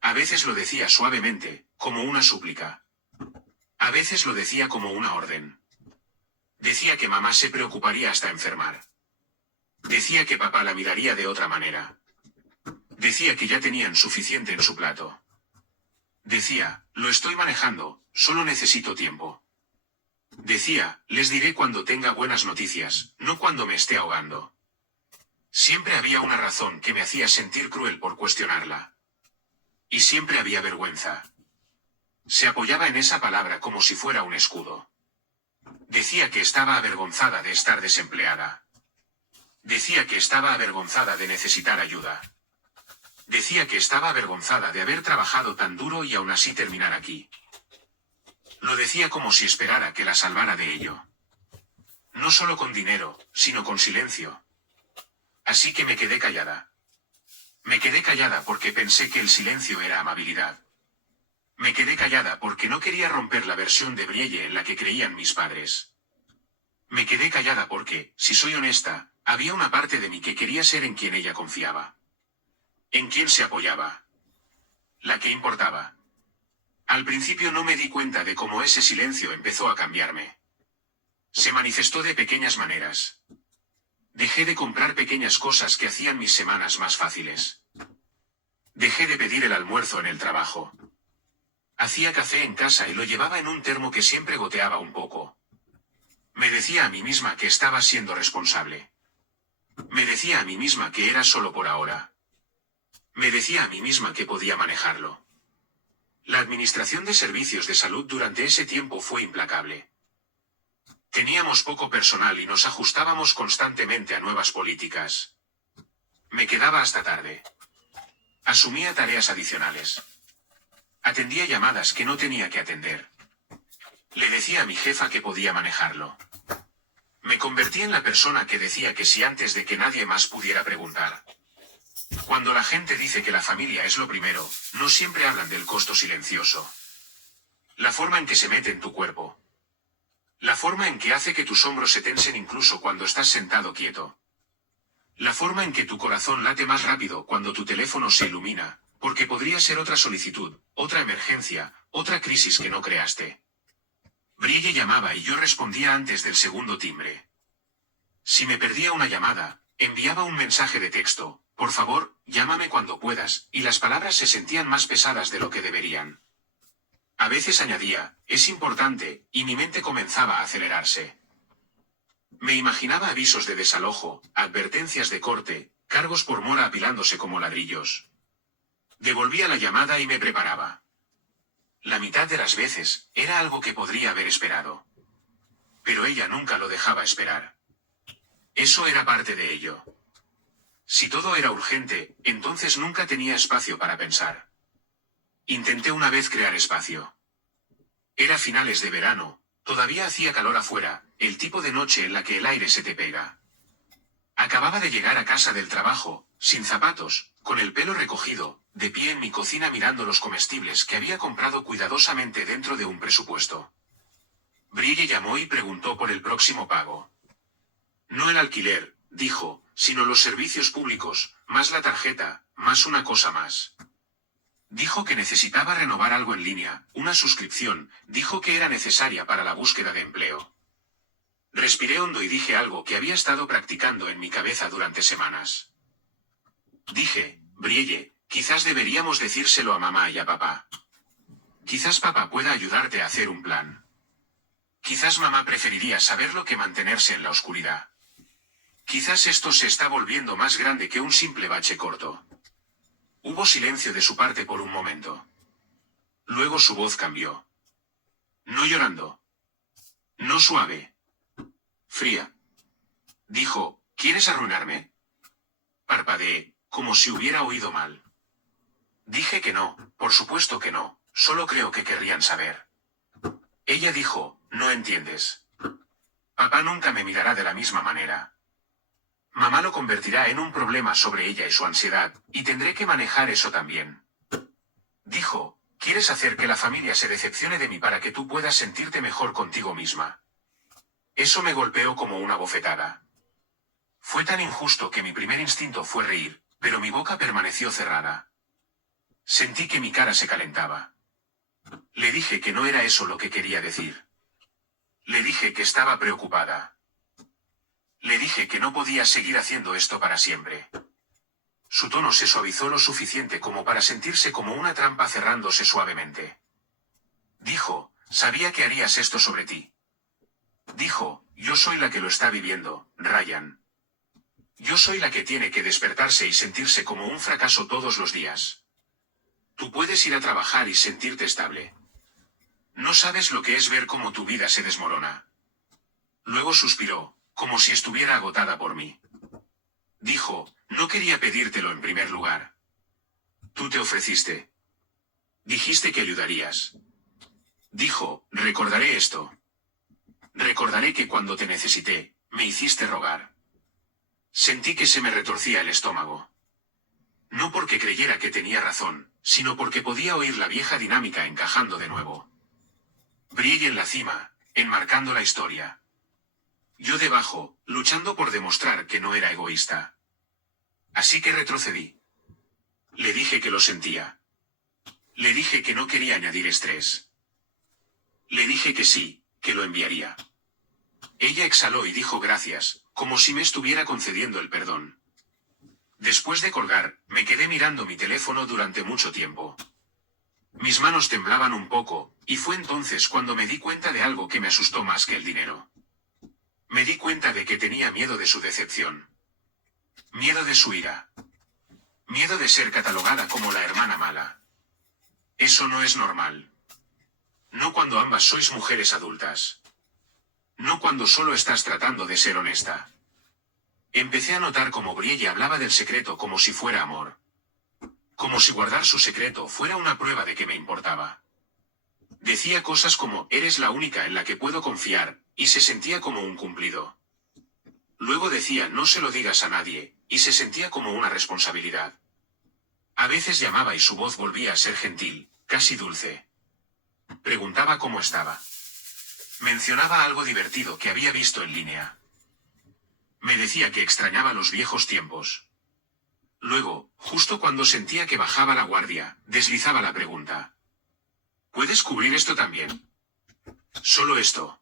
A veces lo decía suavemente, como una súplica. A veces lo decía como una orden. Decía que mamá se preocuparía hasta enfermar. Decía que papá la miraría de otra manera. Decía que ya tenían suficiente en su plato. Decía, lo estoy manejando, solo necesito tiempo. Decía, les diré cuando tenga buenas noticias, no cuando me esté ahogando. Siempre había una razón que me hacía sentir cruel por cuestionarla. Y siempre había vergüenza. Se apoyaba en esa palabra como si fuera un escudo. Decía que estaba avergonzada de estar desempleada. Decía que estaba avergonzada de necesitar ayuda. Decía que estaba avergonzada de haber trabajado tan duro y aún así terminar aquí. Lo decía como si esperara que la salvara de ello. No solo con dinero, sino con silencio. Así que me quedé callada. Me quedé callada porque pensé que el silencio era amabilidad. Me quedé callada porque no quería romper la versión de Brielle en la que creían mis padres. Me quedé callada porque, si soy honesta, había una parte de mí que quería ser en quien ella confiaba. En quien se apoyaba. La que importaba. Al principio no me di cuenta de cómo ese silencio empezó a cambiarme. Se manifestó de pequeñas maneras. Dejé de comprar pequeñas cosas que hacían mis semanas más fáciles. Dejé de pedir el almuerzo en el trabajo. Hacía café en casa y lo llevaba en un termo que siempre goteaba un poco. Me decía a mí misma que estaba siendo responsable. Me decía a mí misma que era solo por ahora. Me decía a mí misma que podía manejarlo. La administración de servicios de salud durante ese tiempo fue implacable. Teníamos poco personal y nos ajustábamos constantemente a nuevas políticas. Me quedaba hasta tarde. Asumía tareas adicionales. Atendía llamadas que no tenía que atender. Le decía a mi jefa que podía manejarlo. Me convertí en la persona que decía que sí antes de que nadie más pudiera preguntar. Cuando la gente dice que la familia es lo primero, no siempre hablan del costo silencioso. La forma en que se mete en tu cuerpo. La forma en que hace que tus hombros se tensen incluso cuando estás sentado quieto. La forma en que tu corazón late más rápido cuando tu teléfono se ilumina, porque podría ser otra solicitud, otra emergencia, otra crisis que no creaste. Brielle llamaba y yo respondía antes del segundo timbre. Si me perdía una llamada, enviaba un mensaje de texto, por favor, llámame cuando puedas, y las palabras se sentían más pesadas de lo que deberían. A veces añadía, es importante, y mi mente comenzaba a acelerarse. Me imaginaba avisos de desalojo, advertencias de corte, cargos por mora apilándose como ladrillos. Devolvía la llamada y me preparaba. La mitad de las veces, era algo que podría haber esperado. Pero ella nunca lo dejaba esperar. Eso era parte de ello. Si todo era urgente, entonces nunca tenía espacio para pensar. Intenté una vez crear espacio. Era finales de verano, todavía hacía calor afuera, el tipo de noche en la que el aire se te pega. Acababa de llegar a casa del trabajo, sin zapatos, con el pelo recogido, de pie en mi cocina mirando los comestibles que había comprado cuidadosamente dentro de un presupuesto. Brielle llamó y preguntó por el próximo pago. No el alquiler, dijo, sino los servicios públicos, más la tarjeta, más una cosa más. Dijo que necesitaba renovar algo en línea, una suscripción, dijo que era necesaria para la búsqueda de empleo. Respiré hondo y dije algo que había estado practicando en mi cabeza durante semanas. Dije, Brielle, quizás deberíamos decírselo a mamá y a papá. Quizás papá pueda ayudarte a hacer un plan. Quizás mamá preferiría saberlo que mantenerse en la oscuridad. Quizás esto se está volviendo más grande que un simple bache corto. Hubo silencio de su parte por un momento. Luego su voz cambió. No llorando. No suave. Fría. Dijo, ¿quieres arruinarme? Parpadeé, como si hubiera oído mal. Dije que no, por supuesto que no, solo creo que querrían saber. Ella dijo, no entiendes. Papá nunca me mirará de la misma manera. Mamá lo convertirá en un problema sobre ella y su ansiedad, y tendré que manejar eso también. Dijo, ¿quieres hacer que la familia se decepcione de mí para que tú puedas sentirte mejor contigo misma? Eso me golpeó como una bofetada. Fue tan injusto que mi primer instinto fue reír, pero mi boca permaneció cerrada. Sentí que mi cara se calentaba. Le dije que no era eso lo que quería decir. Le dije que estaba preocupada. Le dije que no podía seguir haciendo esto para siempre. Su tono se suavizó lo suficiente como para sentirse como una trampa cerrándose suavemente. Dijo, sabía que harías esto sobre ti. Dijo, yo soy la que lo está viviendo, Ryan. Yo soy la que tiene que despertarse y sentirse como un fracaso todos los días. Tú puedes ir a trabajar y sentirte estable. No sabes lo que es ver cómo tu vida se desmorona. Luego suspiró, como si estuviera agotada por mí. Dijo, no quería pedírtelo en primer lugar. Tú te ofreciste. Dijiste que ayudarías. Dijo, recordaré esto. Recordaré que cuando te necesité, me hiciste rogar. Sentí que se me retorcía el estómago. No porque creyera que tenía razón, sino porque podía oír la vieja dinámica encajando de nuevo. Brielle en la cima, enmarcando la historia. Yo debajo, luchando por demostrar que no era egoísta. Así que retrocedí. Le dije que lo sentía. Le dije que no quería añadir estrés. Le dije que sí, que lo enviaría. Ella exhaló y dijo gracias, como si me estuviera concediendo el perdón. Después de colgar, me quedé mirando mi teléfono durante mucho tiempo. Mis manos temblaban un poco, y fue entonces cuando me di cuenta de algo que me asustó más que el dinero. Me di cuenta de que tenía miedo de su decepción. Miedo de su ira. Miedo de ser catalogada como la hermana mala. Eso no es normal. No cuando ambas sois mujeres adultas. No cuando solo estás tratando de ser honesta. Empecé a notar cómo Brielle hablaba del secreto como si fuera amor. Como si guardar su secreto fuera una prueba de que me importaba. Decía cosas como, eres la única en la que puedo confiar, y se sentía como un cumplido. Luego decía, no se lo digas a nadie, y se sentía como una responsabilidad. A veces llamaba y su voz volvía a ser gentil, casi dulce. Preguntaba cómo estaba. Mencionaba algo divertido que había visto en línea. Me decía que extrañaba los viejos tiempos. Luego, justo cuando sentía que bajaba la guardia, deslizaba la pregunta. ¿Puedes cubrir esto también? Solo esto.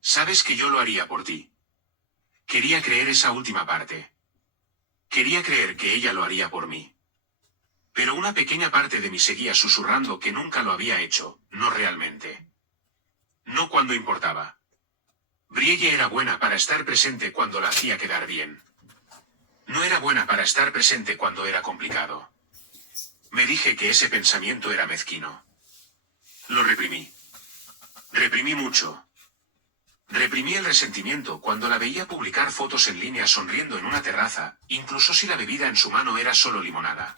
Sabes que yo lo haría por ti. Quería creer esa última parte. Quería creer que ella lo haría por mí. Pero una pequeña parte de mí seguía susurrando que nunca lo había hecho, no realmente. No cuando importaba. Brielle era buena para estar presente cuando la hacía quedar bien. No era buena para estar presente cuando era complicado. Me dije que ese pensamiento era mezquino. Lo reprimí. Reprimí mucho. Reprimí el resentimiento cuando la veía publicar fotos en línea sonriendo en una terraza, incluso si la bebida en su mano era solo limonada.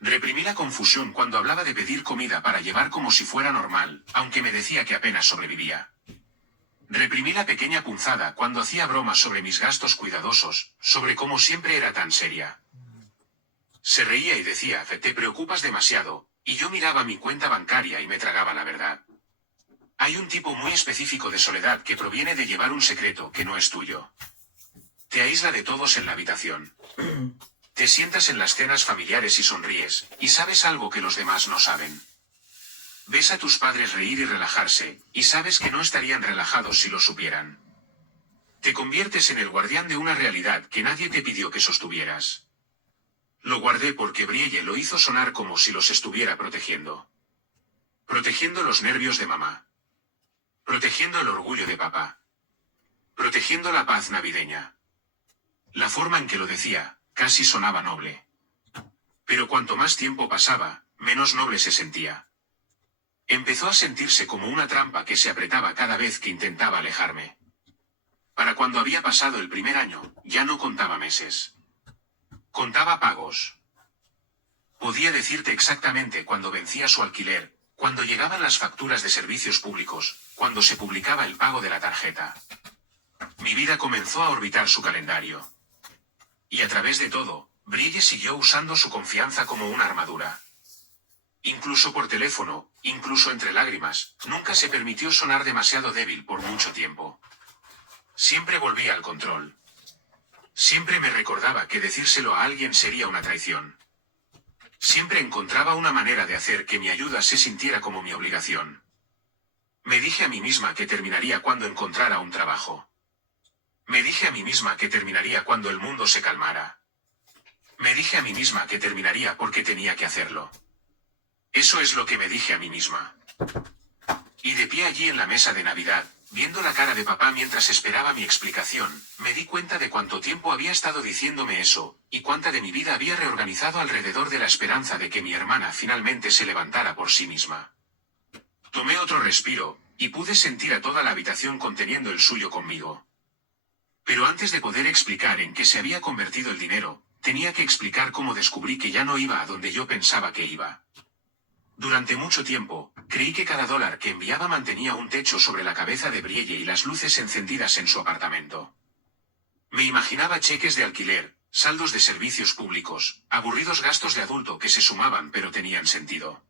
Reprimí la confusión cuando hablaba de pedir comida para llevar como si fuera normal, aunque me decía que apenas sobrevivía. Reprimí la pequeña punzada cuando hacía bromas sobre mis gastos cuidadosos, sobre cómo siempre era tan seria. Se reía y decía, te preocupas demasiado, y yo miraba mi cuenta bancaria y me tragaba la verdad. Hay un tipo muy específico de soledad que proviene de llevar un secreto que no es tuyo. Te aísla de todos en la habitación. Te sientas en las cenas familiares y sonríes, y sabes algo que los demás no saben. Ves a tus padres reír y relajarse, y sabes que no estarían relajados si lo supieran. Te conviertes en el guardián de una realidad que nadie te pidió que sostuvieras. Lo guardé porque Brielle lo hizo sonar como si los estuviera protegiendo. Protegiendo los nervios de mamá. Protegiendo el orgullo de papá. Protegiendo la paz navideña. La forma en que lo decía, casi sonaba noble. Pero cuanto más tiempo pasaba, menos noble se sentía. Empezó a sentirse como una trampa que se apretaba cada vez que intentaba alejarme. Para cuando había pasado el primer año, ya no contaba meses. Contaba pagos. Podía decirte exactamente cuándo vencía su alquiler, cuando llegaban las facturas de servicios públicos, cuando se publicaba el pago de la tarjeta. Mi vida comenzó a orbitar su calendario. Y a través de todo, Brielle siguió usando su confianza como una armadura. Incluso por teléfono, incluso entre lágrimas, nunca se permitió sonar demasiado débil por mucho tiempo. Siempre volvía al control. Siempre me recordaba que decírselo a alguien sería una traición. Siempre encontraba una manera de hacer que mi ayuda se sintiera como mi obligación. Me dije a mí misma que terminaría cuando encontrara un trabajo. Me dije a mí misma que terminaría cuando el mundo se calmara. Me dije a mí misma que terminaría porque tenía que hacerlo. Eso es lo que me dije a mí misma. Y de pie allí en la mesa de Navidad, viendo la cara de papá mientras esperaba mi explicación, me di cuenta de cuánto tiempo había estado diciéndome eso, y cuánta de mi vida había reorganizado alrededor de la esperanza de que mi hermana finalmente se levantara por sí misma. Tomé otro respiro, y pude sentir a toda la habitación conteniendo el suyo conmigo. Pero antes de poder explicar en qué se había convertido el dinero, tenía que explicar cómo descubrí que ya no iba a donde yo pensaba que iba. Durante mucho tiempo, creí que cada dólar que enviaba mantenía un techo sobre la cabeza de Brielle y las luces encendidas en su apartamento. Me imaginaba cheques de alquiler, saldos de servicios públicos, aburridos gastos de adulto que se sumaban pero tenían sentido.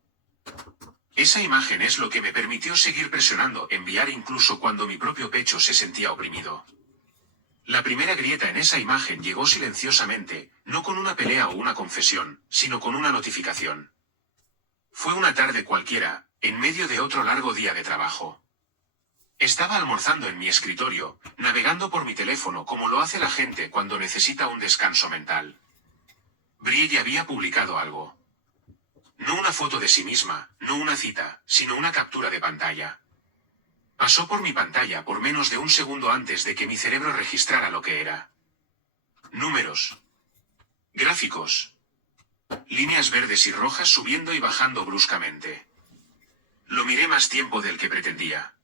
Esa imagen es lo que me permitió seguir presionando enviar incluso cuando mi propio pecho se sentía oprimido. La primera grieta en esa imagen llegó silenciosamente, no con una pelea o una confesión, sino con una notificación. Fue una tarde cualquiera, en medio de otro largo día de trabajo. Estaba almorzando en mi escritorio, navegando por mi teléfono como lo hace la gente cuando necesita un descanso mental. Brielle había publicado algo. No una foto de sí misma, no una cita, sino una captura de pantalla. Pasó por mi pantalla por menos de un segundo antes de que mi cerebro registrara lo que era. Números. Gráficos. Líneas verdes y rojas subiendo y bajando bruscamente. Lo miré más tiempo del que pretendía.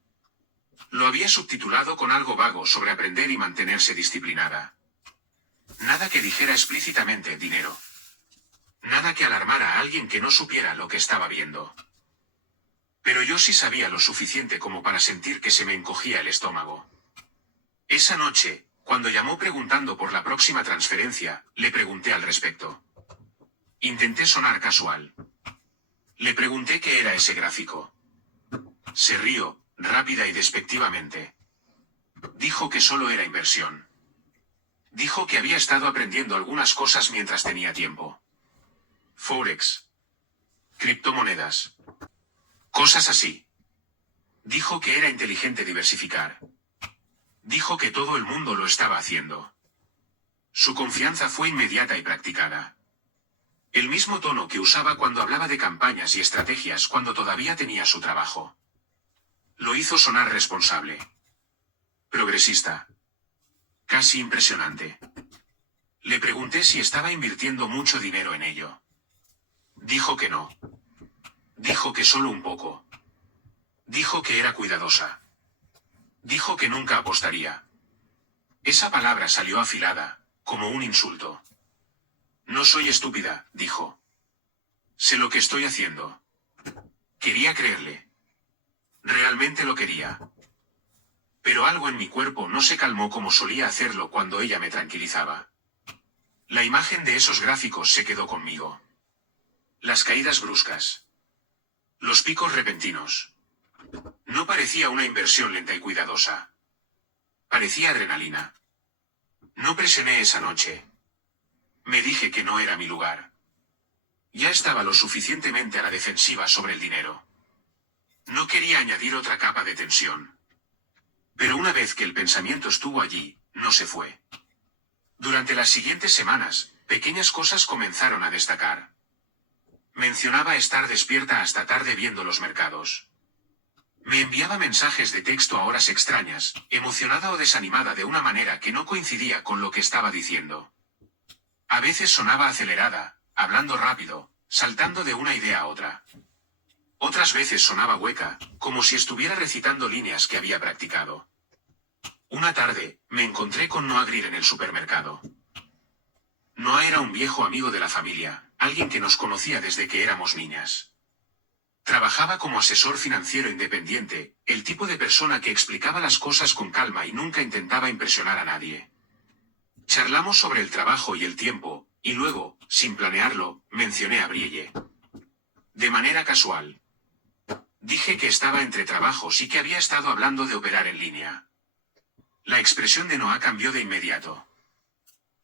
Lo había subtitulado con algo vago sobre aprender y mantenerse disciplinada. Nada que dijera explícitamente dinero. Nada que alarmara a alguien que no supiera lo que estaba viendo. Pero yo sí sabía lo suficiente como para sentir que se me encogía el estómago. Esa noche, cuando llamó preguntando por la próxima transferencia, le pregunté al respecto. Intenté sonar casual. Le pregunté qué era ese gráfico. Se rió, rápida y despectivamente. Dijo que solo era inversión. Dijo que había estado aprendiendo algunas cosas mientras tenía tiempo. Forex. Criptomonedas. Cosas así. Dijo que era inteligente diversificar. Dijo que todo el mundo lo estaba haciendo. Su confianza fue inmediata y practicada. El mismo tono que usaba cuando hablaba de campañas y estrategias cuando todavía tenía su trabajo. Lo hizo sonar responsable. Progresista. Casi impresionante. Le pregunté si estaba invirtiendo mucho dinero en ello. Dijo que no. Dijo que solo un poco. Dijo que era cuidadosa. Dijo que nunca apostaría. Esa palabra salió afilada, como un insulto. No soy estúpida, dijo. Sé lo que estoy haciendo. Quería creerle. Realmente lo quería. Pero algo en mi cuerpo no se calmó como solía hacerlo cuando ella me tranquilizaba. La imagen de esos gráficos se quedó conmigo. Las caídas bruscas. Los picos repentinos. No parecía una inversión lenta y cuidadosa. Parecía adrenalina. No presioné esa noche. Me dije que no era mi lugar. Ya estaba lo suficientemente a la defensiva sobre el dinero. No quería añadir otra capa de tensión. Pero una vez que el pensamiento estuvo allí, no se fue. Durante las siguientes semanas, Pequeñas cosas comenzaron a destacar. Mencionaba estar despierta hasta tarde viendo los mercados. Me enviaba mensajes de texto a horas extrañas, emocionada o desanimada de una manera que no coincidía con lo que estaba diciendo. A veces sonaba acelerada, hablando rápido, saltando de una idea a otra. Otras veces sonaba hueca, como si estuviera recitando líneas que había practicado. Una tarde, me encontré con Noah Greer en el supermercado. Noah era un viejo amigo de la familia, alguien que nos conocía desde que éramos niñas. Trabajaba como asesor financiero independiente, el tipo de persona que explicaba las cosas con calma y nunca intentaba impresionar a nadie. Charlamos sobre el trabajo y el tiempo, y luego, sin planearlo, mencioné a Brielle. De manera casual. Dije que estaba entre trabajos y que había estado hablando de operar en línea. La expresión de Noah cambió de inmediato.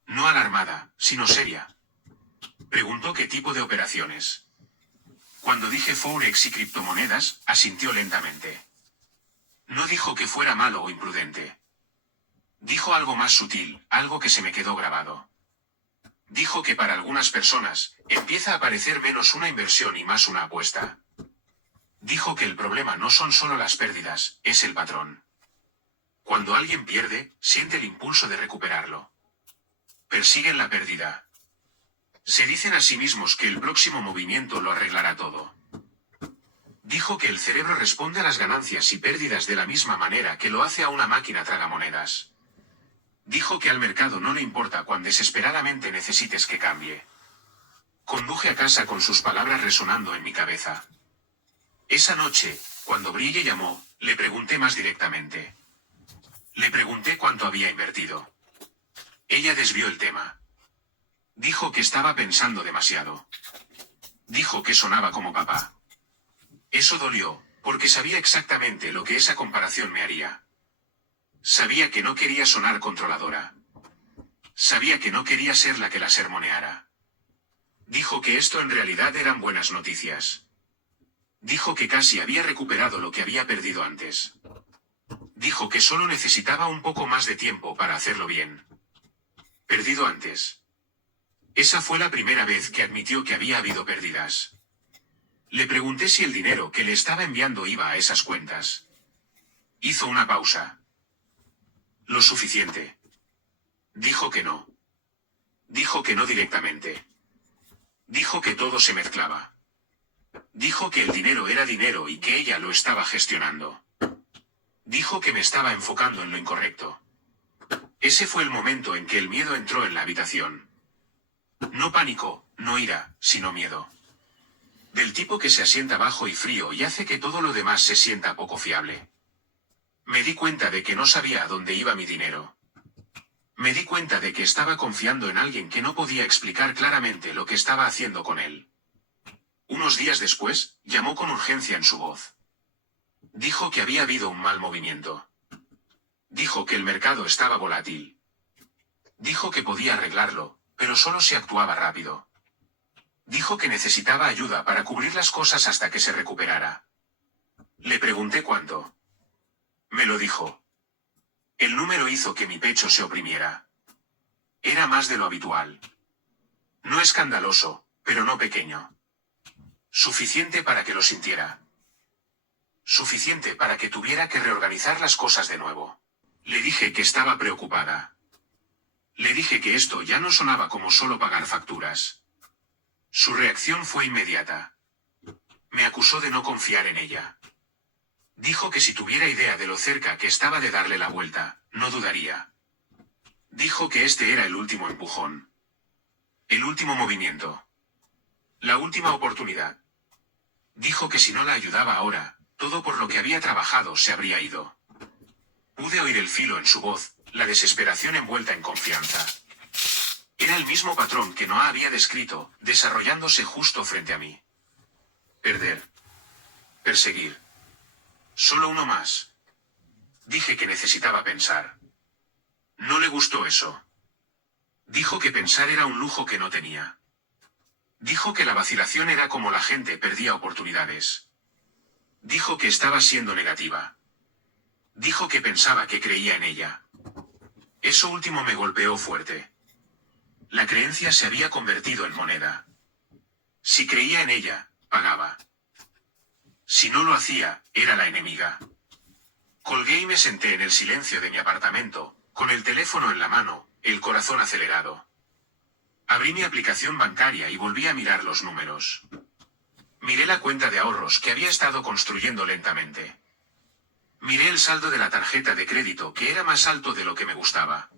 No alarmada, sino seria. Preguntó qué tipo de operaciones. Cuando dije Forex y criptomonedas, asintió lentamente. No dijo que fuera malo o imprudente. Dijo algo más sutil, algo que se me quedó grabado. Dijo que para algunas personas, empieza a parecer menos una inversión y más una apuesta. Dijo que el problema no son solo las pérdidas, es el patrón. Cuando alguien pierde, siente el impulso de recuperarlo. Persiguen la pérdida. Se dicen a sí mismos que el próximo movimiento lo arreglará todo. Dijo que el cerebro responde a las ganancias y pérdidas de la misma manera que lo hace a una máquina tragamonedas. Dijo que al mercado no le importa cuán desesperadamente necesites que cambie. Conduje a casa con sus palabras resonando en mi cabeza. Esa noche, cuando Brielle llamó, le pregunté más directamente. Le pregunté cuánto había invertido. Ella desvió el tema. Dijo que estaba pensando demasiado. Dijo que sonaba como papá. Eso dolió, porque sabía exactamente lo que esa comparación me haría. Sabía que no quería sonar controladora. Sabía que no quería ser la que la sermoneara. Dijo que esto en realidad eran buenas noticias. Dijo que casi había recuperado lo que había perdido antes. Dijo que solo necesitaba un poco más de tiempo para hacerlo bien. Perdido antes. Esa fue la primera vez que admitió que había habido pérdidas. Le pregunté si el dinero que le estaba enviando iba a esas cuentas. Hizo una pausa. Lo suficiente. Dijo que no. Dijo que no directamente. Dijo que todo se mezclaba. Dijo que el dinero era dinero y que ella lo estaba gestionando. Dijo que me estaba enfocando en lo incorrecto. Ese fue el momento en que el miedo entró en la habitación. No pánico, no ira, sino miedo. Del tipo que se asienta bajo y frío y hace que todo lo demás se sienta poco fiable. Me di cuenta de que no sabía a dónde iba mi dinero. Me di cuenta de que estaba confiando en alguien que no podía explicar claramente lo que estaba haciendo con él. Unos días después, llamó con urgencia en su voz. Dijo que había habido un mal movimiento. Dijo que el mercado estaba volátil. Dijo que podía arreglarlo, pero solo si actuaba rápido. Dijo que necesitaba ayuda para cubrir las cosas hasta que se recuperara. Le pregunté cuánto. Me lo dijo. El número hizo que mi pecho se oprimiera. Era más de lo habitual. No escandaloso, pero no pequeño. Suficiente para que lo sintiera. Suficiente para que tuviera que reorganizar las cosas de nuevo. Le dije que estaba preocupada. Le dije que esto ya no sonaba como solo pagar facturas. Su reacción fue inmediata. Me acusó de no confiar en ella. Dijo que si tuviera idea de lo cerca que estaba de darle la vuelta, no dudaría. Dijo que este era el último empujón. El último movimiento. La última oportunidad. Dijo que si no la ayudaba ahora, todo por lo que había trabajado se habría ido. Pude oír el filo en su voz, la desesperación envuelta en confianza. Era el mismo patrón que Noah había descrito, desarrollándose justo frente a mí. Perder. Perseguir. Solo uno más. Dije que necesitaba pensar. No le gustó eso. Dijo que pensar era un lujo que no tenía. Dijo que la vacilación era como la gente perdía oportunidades. Dijo que estaba siendo negativa. Dijo que pensaba que creía en ella. Eso último me golpeó fuerte. La creencia se había convertido en moneda. Si creía en ella, pagaba. Si no lo hacía, era la enemiga. Colgué y me senté en el silencio de mi apartamento, con el teléfono en la mano, el corazón acelerado. Abrí mi aplicación bancaria y volví a mirar los números. Miré la cuenta de ahorros que había estado construyendo lentamente. Miré el saldo de la tarjeta de crédito que era más alto de lo que me gustaba.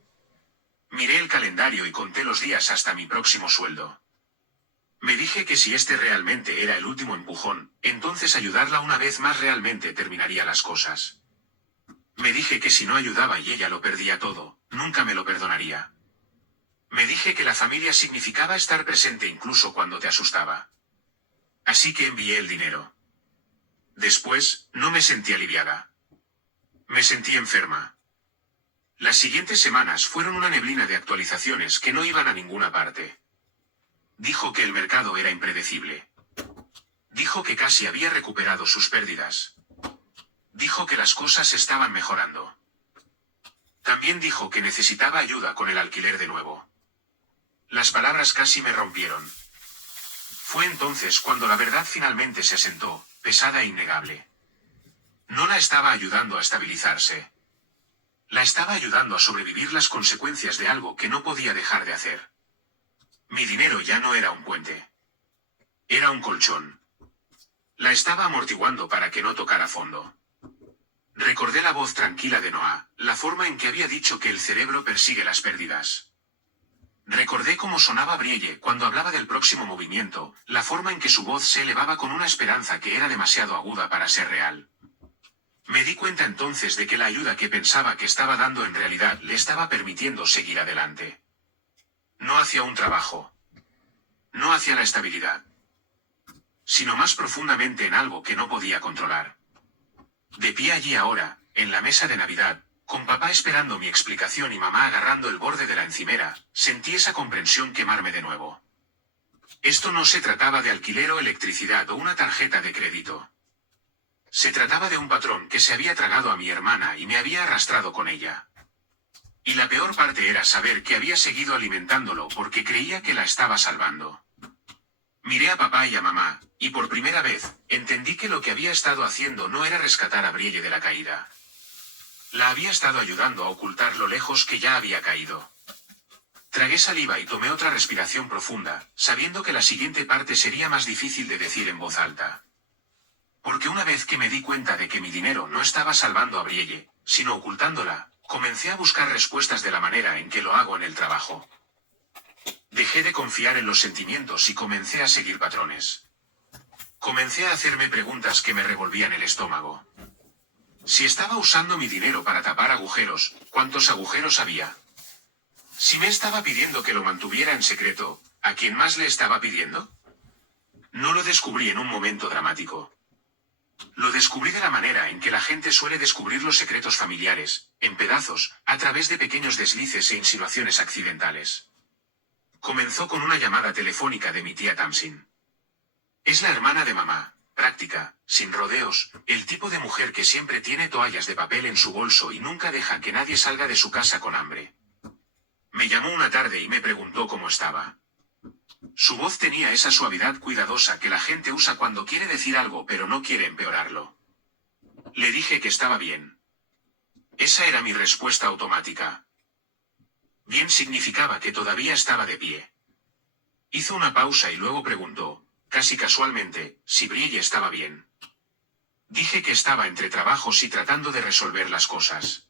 Miré el calendario y conté los días hasta mi próximo sueldo. Me dije que si este realmente era el último empujón, entonces ayudarla una vez más realmente terminaría las cosas. Me dije que si no ayudaba y ella lo perdía todo, nunca me lo perdonaría. Me dije que la familia significaba estar presente incluso cuando te asustaba. Así que envié el dinero. Después, no me sentí aliviada. Me sentí enferma. Las siguientes semanas fueron una neblina de actualizaciones que no iban a ninguna parte. Dijo que el mercado era impredecible. Dijo que casi había recuperado sus pérdidas. Dijo que las cosas estaban mejorando. También dijo que necesitaba ayuda con el alquiler de nuevo. Las palabras casi me rompieron. Fue entonces cuando la verdad finalmente se asentó, pesada e innegable. No la estaba ayudando a estabilizarse. La estaba ayudando a sobrevivir las consecuencias de algo que no podía dejar de hacer. Mi dinero ya no era un puente. Era un colchón. La estaba amortiguando para que no tocara fondo. Recordé la voz tranquila de Noah, la forma en que había dicho que el cerebro persigue las pérdidas. Recordé cómo sonaba Brielle cuando hablaba del próximo movimiento, la forma en que su voz se elevaba con una esperanza que era demasiado aguda para ser real. Me di cuenta entonces de que la ayuda que pensaba que estaba dando en realidad le estaba permitiendo seguir adelante. No hacia un trabajo. No hacia la estabilidad. Sino más profundamente en algo que no podía controlar. De pie allí ahora, en la mesa de Navidad, con papá esperando mi explicación y mamá agarrando el borde de la encimera, sentí esa comprensión quemarme de nuevo. Esto no se trataba de alquiler o electricidad o una tarjeta de crédito. Se trataba de un patrón que se había tragado a mi hermana y me había arrastrado con ella. Y la peor parte era saber que había seguido alimentándolo porque creía que la estaba salvando. Miré a papá y a mamá, y por primera vez, entendí que lo que había estado haciendo no era rescatar a Brielle de la caída. La había estado ayudando a ocultar lo lejos que ya había caído. Tragué saliva y tomé otra respiración profunda, sabiendo que la siguiente parte sería más difícil de decir en voz alta. Porque una vez que me di cuenta de que mi dinero no estaba salvando a Brielle, sino ocultándola, comencé a buscar respuestas de la manera en que lo hago en el trabajo. Dejé de confiar en los sentimientos y comencé a seguir patrones. Comencé a hacerme preguntas que me revolvían el estómago. Si estaba usando mi dinero para tapar agujeros, ¿cuántos agujeros había? Si me estaba pidiendo que lo mantuviera en secreto, ¿a quién más le estaba pidiendo? No lo descubrí en un momento dramático. Lo descubrí de la manera en que la gente suele descubrir los secretos familiares, en pedazos, a través de pequeños deslices e insinuaciones accidentales. Comenzó con una llamada telefónica de mi tía Tamsin. Es la hermana de mamá, práctica, sin rodeos, el tipo de mujer que siempre tiene toallas de papel en su bolso y nunca deja que nadie salga de su casa con hambre. Me llamó una tarde y me preguntó cómo estaba. Su voz tenía esa suavidad cuidadosa que la gente usa cuando quiere decir algo pero no quiere empeorarlo. Le dije que estaba bien. Esa era mi respuesta automática. Bien significaba que todavía estaba de pie. Hizo una pausa y luego preguntó, casi casualmente, si Brielle estaba bien. Dije que estaba entre trabajos y tratando de resolver las cosas.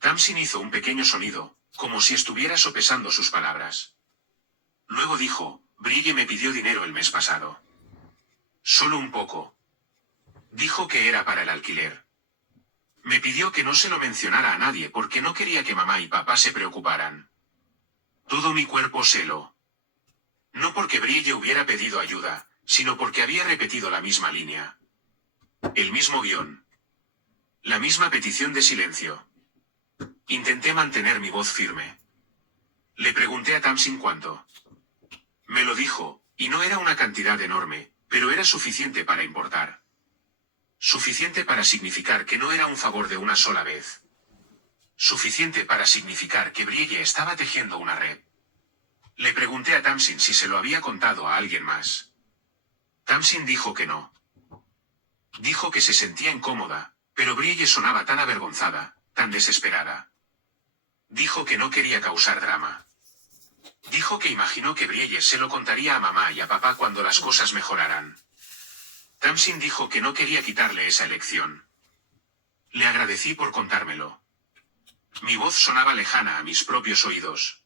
Tamsin hizo un pequeño sonido, como si estuviera sopesando sus palabras. Luego dijo, Brielle me pidió dinero el mes pasado. Solo un poco. Dijo que era para el alquiler. Me pidió que no se lo mencionara a nadie porque no quería que mamá y papá se preocuparan. Todo mi cuerpo se heló. No porque Brielle hubiera pedido ayuda, sino porque había repetido la misma línea. El mismo guión. La misma petición de silencio. Intenté mantener mi voz firme. Le pregunté a Tamsin cuánto. Me lo dijo, y no era una cantidad enorme, pero era suficiente para importar. Suficiente para significar que no era un favor de una sola vez. Suficiente para significar que Brielle estaba tejiendo una red. Le pregunté a Tamsin si se lo había contado a alguien más. Tamsin dijo que no. Dijo que se sentía incómoda, pero Brielle sonaba tan avergonzada, tan desesperada. Dijo que no quería causar drama. Dijo que imaginó que Brielle se lo contaría a mamá y a papá cuando las cosas mejoraran. Tamsin dijo que no quería quitarle esa elección. Le agradecí por contármelo. Mi voz sonaba lejana a mis propios oídos.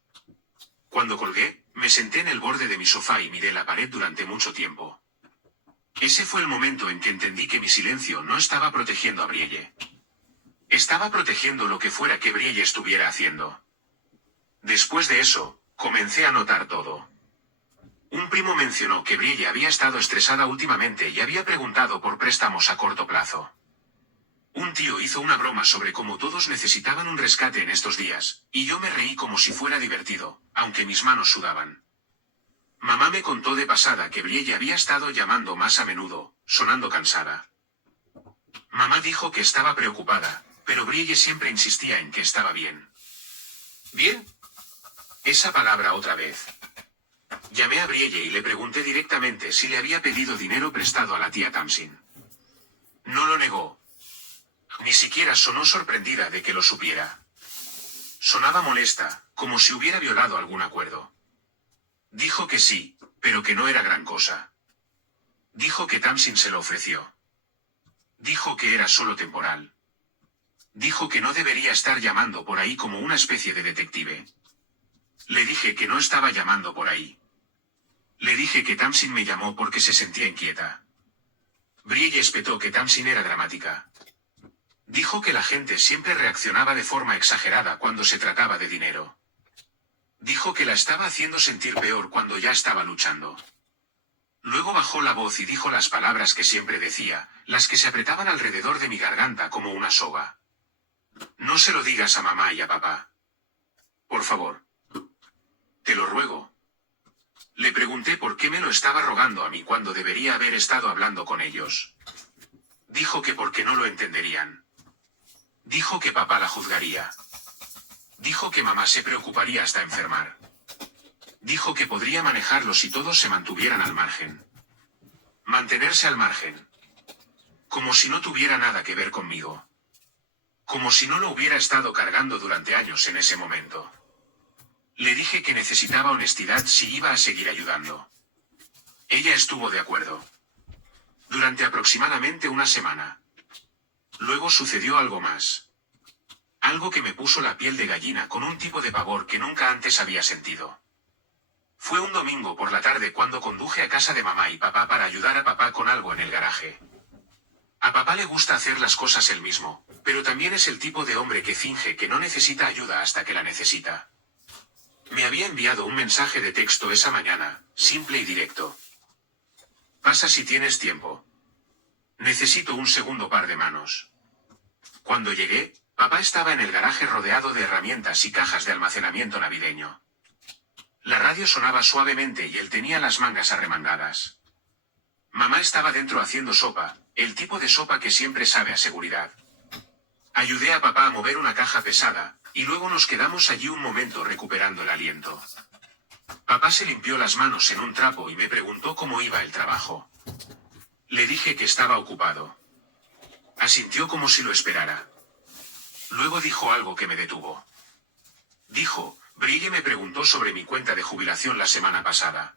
Cuando colgué, me senté en el borde de mi sofá y miré la pared durante mucho tiempo. Ese fue el momento en que entendí que mi silencio no estaba protegiendo a Brielle. Estaba protegiendo lo que fuera que Brielle estuviera haciendo. Después de eso, comencé a notar todo. Un primo mencionó que Brielle había estado estresada últimamente y había preguntado por préstamos a corto plazo. Un tío hizo una broma sobre cómo todos necesitaban un rescate en estos días, y yo me reí como si fuera divertido, aunque mis manos sudaban. Mamá me contó de pasada que Brielle había estado llamando más a menudo, sonando cansada. Mamá dijo que estaba preocupada, pero Brielle siempre insistía en que estaba bien. ¿Bien? Esa palabra otra vez. Llamé a Brielle y le pregunté directamente si le había pedido dinero prestado a la tía Tamsin. No lo negó. Ni siquiera sonó sorprendida de que lo supiera. Sonaba molesta, como si hubiera violado algún acuerdo. Dijo que sí, pero que no era gran cosa. Dijo que Tamsin se lo ofreció. Dijo que era solo temporal. Dijo que no debería estar llamando por ahí como una especie de detective. Le dije que no estaba llamando por ahí. Le dije que Tamsin me llamó porque se sentía inquieta. Brielle espetó que Tamsin era dramática. Dijo que la gente siempre reaccionaba de forma exagerada cuando se trataba de dinero. Dijo que la estaba haciendo sentir peor cuando ya estaba luchando. Luego bajó la voz y dijo las palabras que siempre decía, las que se apretaban alrededor de mi garganta como una soga. No se lo digas a mamá y a papá. Por favor. Te lo ruego. Le pregunté por qué me lo estaba rogando a mí cuando debería haber estado hablando con ellos. Dijo que porque no lo entenderían. Dijo que papá la juzgaría. Dijo que mamá se preocuparía hasta enfermar. Dijo que podría manejarlo si todos se mantuvieran al margen. Mantenerse al margen. Como si no tuviera nada que ver conmigo. Como si no lo hubiera estado cargando durante años en ese momento. Le dije que necesitaba honestidad si iba a seguir ayudando. Ella estuvo de acuerdo. Durante aproximadamente una semana. Luego sucedió algo más. Algo que me puso la piel de gallina con un tipo de pavor que nunca antes había sentido. Fue un domingo por la tarde cuando conduje a casa de mamá y papá para ayudar a papá con algo en el garaje. A papá le gusta hacer las cosas él mismo, pero también es el tipo de hombre que finge que no necesita ayuda hasta que la necesita. Me había enviado un mensaje de texto esa mañana, simple y directo. Pasa si tienes tiempo. Necesito un segundo par de manos. Cuando llegué, papá estaba en el garaje rodeado de herramientas y cajas de almacenamiento navideño. La radio sonaba suavemente y él tenía las mangas arremangadas. Mamá estaba dentro haciendo sopa, el tipo de sopa que siempre sabe a seguridad. Ayudé a papá a mover una caja pesada, y luego nos quedamos allí un momento recuperando el aliento. Papá se limpió las manos en un trapo y me preguntó cómo iba el trabajo. Le dije que estaba ocupado. Asintió como si lo esperara. Luego dijo algo que me detuvo. Dijo, Brielle me preguntó sobre mi cuenta de jubilación la semana pasada.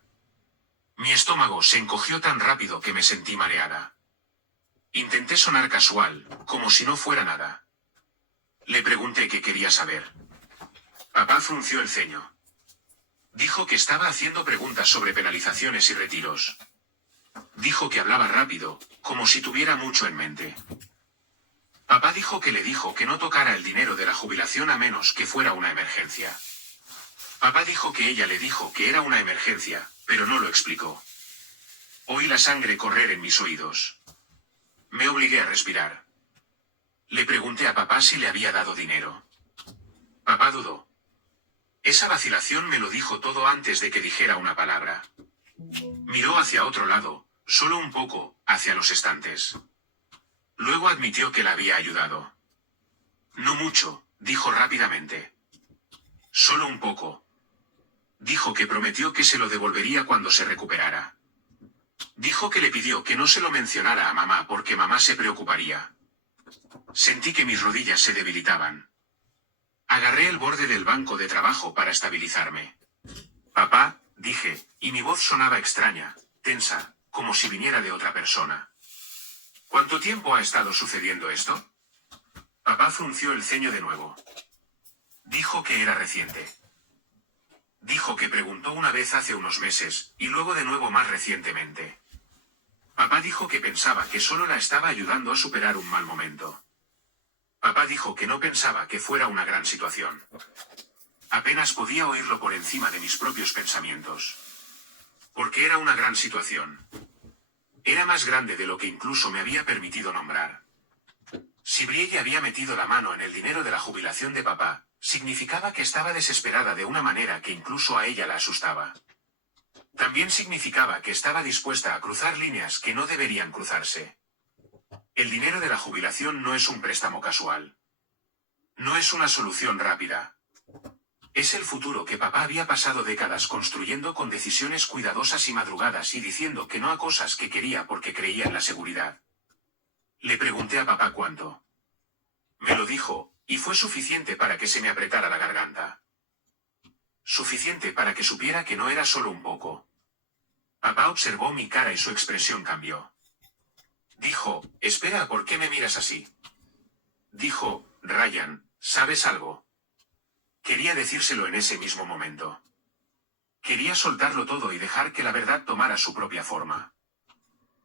Mi estómago se encogió tan rápido que me sentí mareada. Intenté sonar casual, como si no fuera nada. Le pregunté qué quería saber. Papá frunció el ceño. Dijo que estaba haciendo preguntas sobre penalizaciones y retiros. Dijo que hablaba rápido, como si tuviera mucho en mente. Papá dijo que le dijo que no tocara el dinero de la jubilación a menos que fuera una emergencia. Papá dijo que ella le dijo que era una emergencia, pero no lo explicó. Oí la sangre correr en mis oídos. Me obligué a respirar. Le pregunté a papá si le había dado dinero. Papá dudó. Esa vacilación me lo dijo todo antes de que dijera una palabra. Miró hacia otro lado, solo un poco, hacia los estantes. Luego admitió que la había ayudado. No mucho, dijo rápidamente. Solo un poco. Dijo que prometió que se lo devolvería cuando se recuperara. Dijo que le pidió que no se lo mencionara a mamá porque mamá se preocuparía. Sentí que mis rodillas se debilitaban. Agarré el borde del banco de trabajo para estabilizarme. Papá, dije, y mi voz sonaba extraña, tensa, como si viniera de otra persona. ¿Cuánto tiempo ha estado sucediendo esto? Papá frunció el ceño de nuevo. Dijo que era reciente. Dijo que preguntó una vez hace unos meses, y luego de nuevo más recientemente. Papá dijo que pensaba que solo la estaba ayudando a superar un mal momento. Papá dijo que no pensaba que fuera una gran situación. Apenas podía oírlo por encima de mis propios pensamientos. Porque era una gran situación. Era más grande de lo que incluso me había permitido nombrar. Si Brielle había metido la mano en el dinero de la jubilación de papá, significaba que estaba desesperada de una manera que incluso a ella la asustaba. También significaba que estaba dispuesta a cruzar líneas que no deberían cruzarse. El dinero de la jubilación no es un préstamo casual. No es una solución rápida. Es el futuro que papá había pasado décadas construyendo con decisiones cuidadosas y madrugadas y diciendo que no a cosas que quería porque creía en la seguridad. Le pregunté a papá cuánto. Me lo dijo, y fue suficiente para que se me apretara la garganta. Suficiente para que supiera que no era solo un poco. Papá observó mi cara y su expresión cambió. Dijo, espera, ¿por qué me miras así? Dijo, Ryan, ¿sabes algo? Quería decírselo en ese mismo momento. Quería soltarlo todo y dejar que la verdad tomara su propia forma.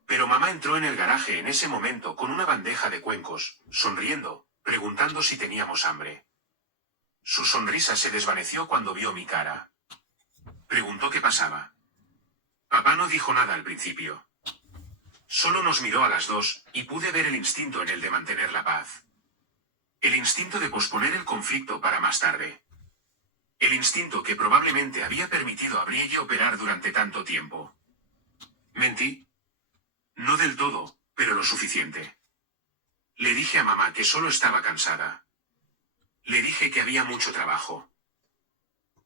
Pero mamá entró en el garaje en ese momento con una bandeja de cuencos, sonriendo, preguntando si teníamos hambre. Su sonrisa se desvaneció cuando vio mi cara. Preguntó qué pasaba. Papá no dijo nada al principio. Solo nos miró a las dos, y pude ver el instinto en él de mantener la paz. El instinto de posponer el conflicto para más tarde. El instinto que probablemente había permitido a Brielle operar durante tanto tiempo. ¿Mentí? No del todo, pero lo suficiente. Le dije a mamá que solo estaba cansada. Le dije que había mucho trabajo.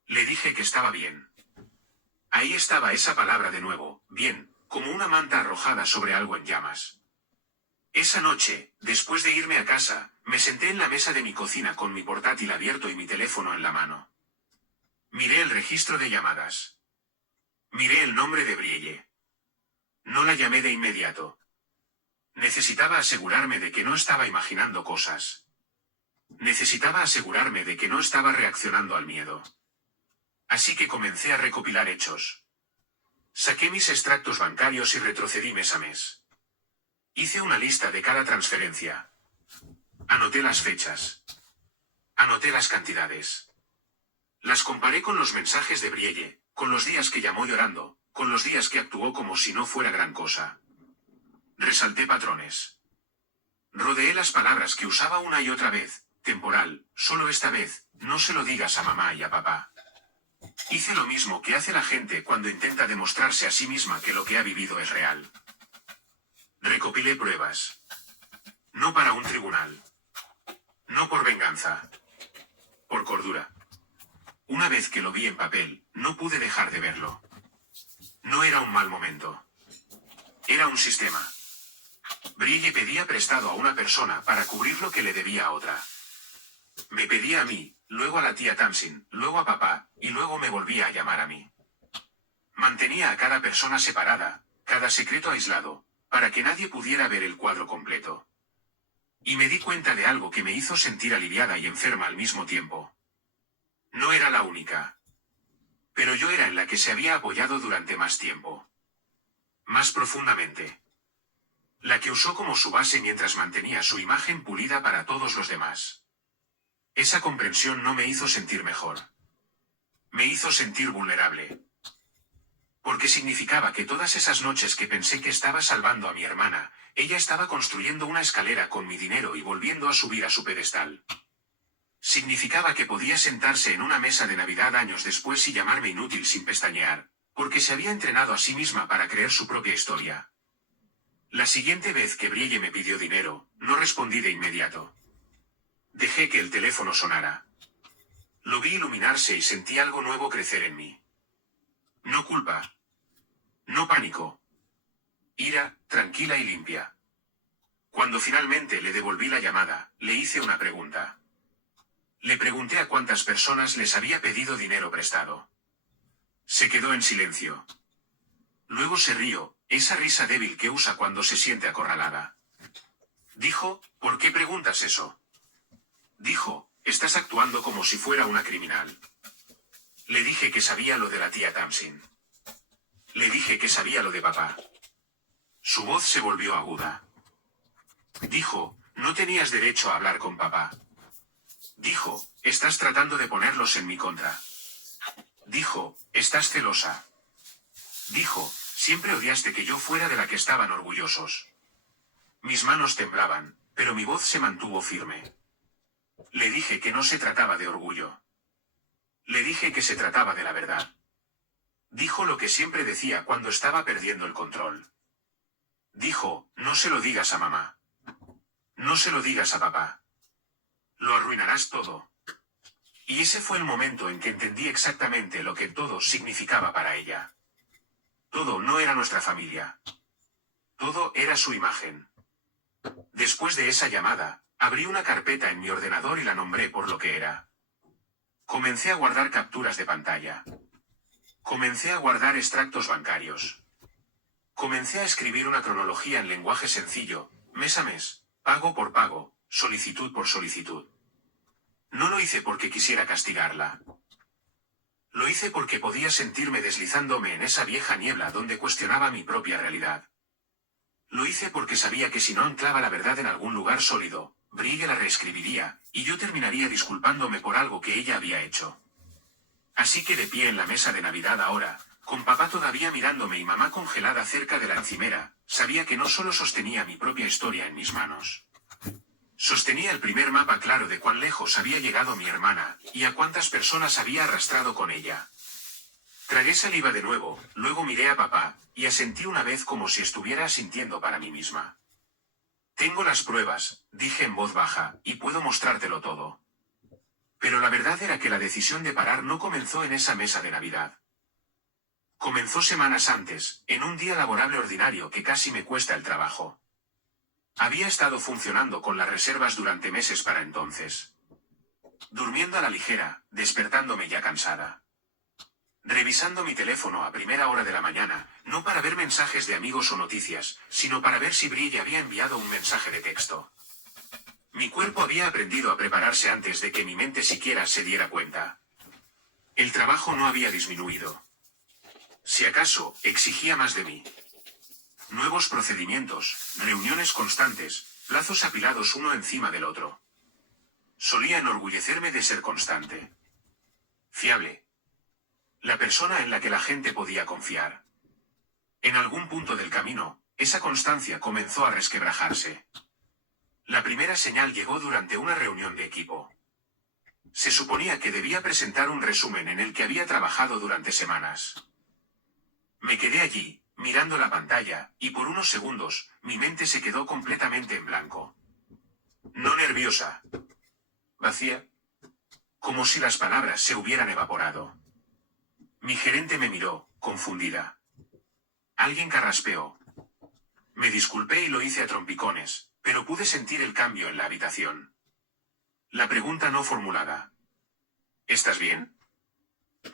Le dije que estaba bien. Ahí estaba esa palabra de nuevo, bien, como una manta arrojada sobre algo en llamas. Esa noche, después de irme a casa, me senté en la mesa de mi cocina con mi portátil abierto y mi teléfono en la mano. Miré el registro de llamadas. Miré el nombre de Brielle. No la llamé de inmediato. Necesitaba asegurarme de que no estaba imaginando cosas. Necesitaba asegurarme de que no estaba reaccionando al miedo. Así que comencé a recopilar hechos. Saqué mis extractos bancarios y retrocedí mes a mes. Hice una lista de cada transferencia. Anoté las fechas. Anoté las cantidades. Las comparé con los mensajes de Brielle, con los días que llamó llorando, con los días que actuó como si no fuera gran cosa. Resalté patrones. Rodeé las palabras que usaba una y otra vez, temporal, solo esta vez, no se lo digas a mamá y a papá. Hice lo mismo que hace la gente cuando intenta demostrarse a sí misma que lo que ha vivido es real. Recopilé pruebas. No para un tribunal. No por venganza. Por cordura. Una vez que lo vi en papel, no pude dejar de verlo. No era un mal momento. Era un sistema. Brielle pedía prestado a una persona para cubrir lo que le debía a otra. Me pedía a mí, luego a la tía Tamsin, luego a papá, y luego me volvía a llamar a mí. Mantenía a cada persona separada, cada secreto aislado, para que nadie pudiera ver el cuadro completo. Y me di cuenta de algo que me hizo sentir aliviada y enferma al mismo tiempo. No era la única. Pero yo era en la que se había apoyado durante más tiempo. Más profundamente. La que usó como su base mientras mantenía su imagen pulida para todos los demás. Esa comprensión no me hizo sentir mejor. Me hizo sentir vulnerable. Porque significaba que todas esas noches que pensé que estaba salvando a mi hermana, ella estaba construyendo una escalera con mi dinero y volviendo a subir a su pedestal. Significaba que podía sentarse en una mesa de Navidad años después y llamarme inútil sin pestañear, porque se había entrenado a sí misma para creer su propia historia. La siguiente vez que Brielle me pidió dinero, no respondí de inmediato. Dejé que el teléfono sonara. Lo vi iluminarse y sentí algo nuevo crecer en mí. No culpa. No pánico. Ira, tranquila y limpia. Cuando finalmente le devolví la llamada, le hice una pregunta. Le pregunté a cuántas personas les había pedido dinero prestado. Se quedó en silencio. Luego se rió, esa risa débil que usa cuando se siente acorralada. Dijo, ¿por qué preguntas eso? Dijo, estás actuando como si fuera una criminal. Le dije que sabía lo de la tía Tamsin. Le dije que sabía lo de papá. Su voz se volvió aguda. Dijo, no tenías derecho a hablar con papá. Dijo, estás tratando de ponerlos en mi contra. Dijo, estás celosa. Dijo, siempre odiaste que yo fuera de la que estaban orgullosos. Mis manos temblaban, pero mi voz se mantuvo firme. Le dije que no se trataba de orgullo. Le dije que se trataba de la verdad. Dijo lo que siempre decía cuando estaba perdiendo el control. Dijo, no se lo digas a mamá. No se lo digas a papá. Lo arruinarás todo. Y ese fue el momento en que entendí exactamente lo que todo significaba para ella. Todo no era nuestra familia. Todo era su imagen. Después de esa llamada, abrí una carpeta en mi ordenador y la nombré por lo que era. Comencé a guardar capturas de pantalla. Comencé a guardar extractos bancarios. Comencé a escribir una cronología en lenguaje sencillo, mes a mes, pago por pago, solicitud por solicitud. No lo hice porque quisiera castigarla. Lo hice porque podía sentirme deslizándome en esa vieja niebla donde cuestionaba mi propia realidad. Lo hice porque sabía que si no anclaba la verdad en algún lugar sólido, Brille la reescribiría, y yo terminaría disculpándome por algo que ella había hecho. Así que de pie en la mesa de Navidad ahora, con papá todavía mirándome y mamá congelada cerca de la encimera, sabía que no solo sostenía mi propia historia en mis manos. Sostenía el primer mapa claro de cuán lejos había llegado mi hermana, y a cuántas personas había arrastrado con ella. Tragué saliva de nuevo, luego miré a papá, y asentí una vez como si estuviera asintiendo para mí misma. Tengo las pruebas, dije en voz baja, y puedo mostrártelo todo. Pero la verdad era que la decisión de parar no comenzó en esa mesa de Navidad. Comenzó semanas antes, en un día laborable ordinario que casi me cuesta el trabajo. Había estado funcionando con las reservas durante meses para entonces. Durmiendo a la ligera, despertándome ya cansada. Revisando mi teléfono a primera hora de la mañana, no para ver mensajes de amigos o noticias, sino para ver si Brille había enviado un mensaje de texto. Mi cuerpo había aprendido a prepararse antes de que mi mente siquiera se diera cuenta. El trabajo no había disminuido. Si acaso, exigía más de mí. Nuevos procedimientos, reuniones constantes, plazos apilados uno encima del otro. Solía enorgullecerme de ser constante. Fiable. La persona en la que la gente podía confiar. En algún punto del camino, esa constancia comenzó a resquebrajarse. La primera señal llegó durante una reunión de equipo. Se suponía que debía presentar un resumen en el que había trabajado durante semanas. Me quedé allí, mirando la pantalla, y por unos segundos, mi mente se quedó completamente en blanco. No nerviosa. Vacía. Como si las palabras se hubieran evaporado. Mi gerente me miró, confundida. Alguien carraspeó. Me disculpé y lo hice a trompicones, pero pude sentir el cambio en la habitación. La pregunta no formulada. ¿Estás bien?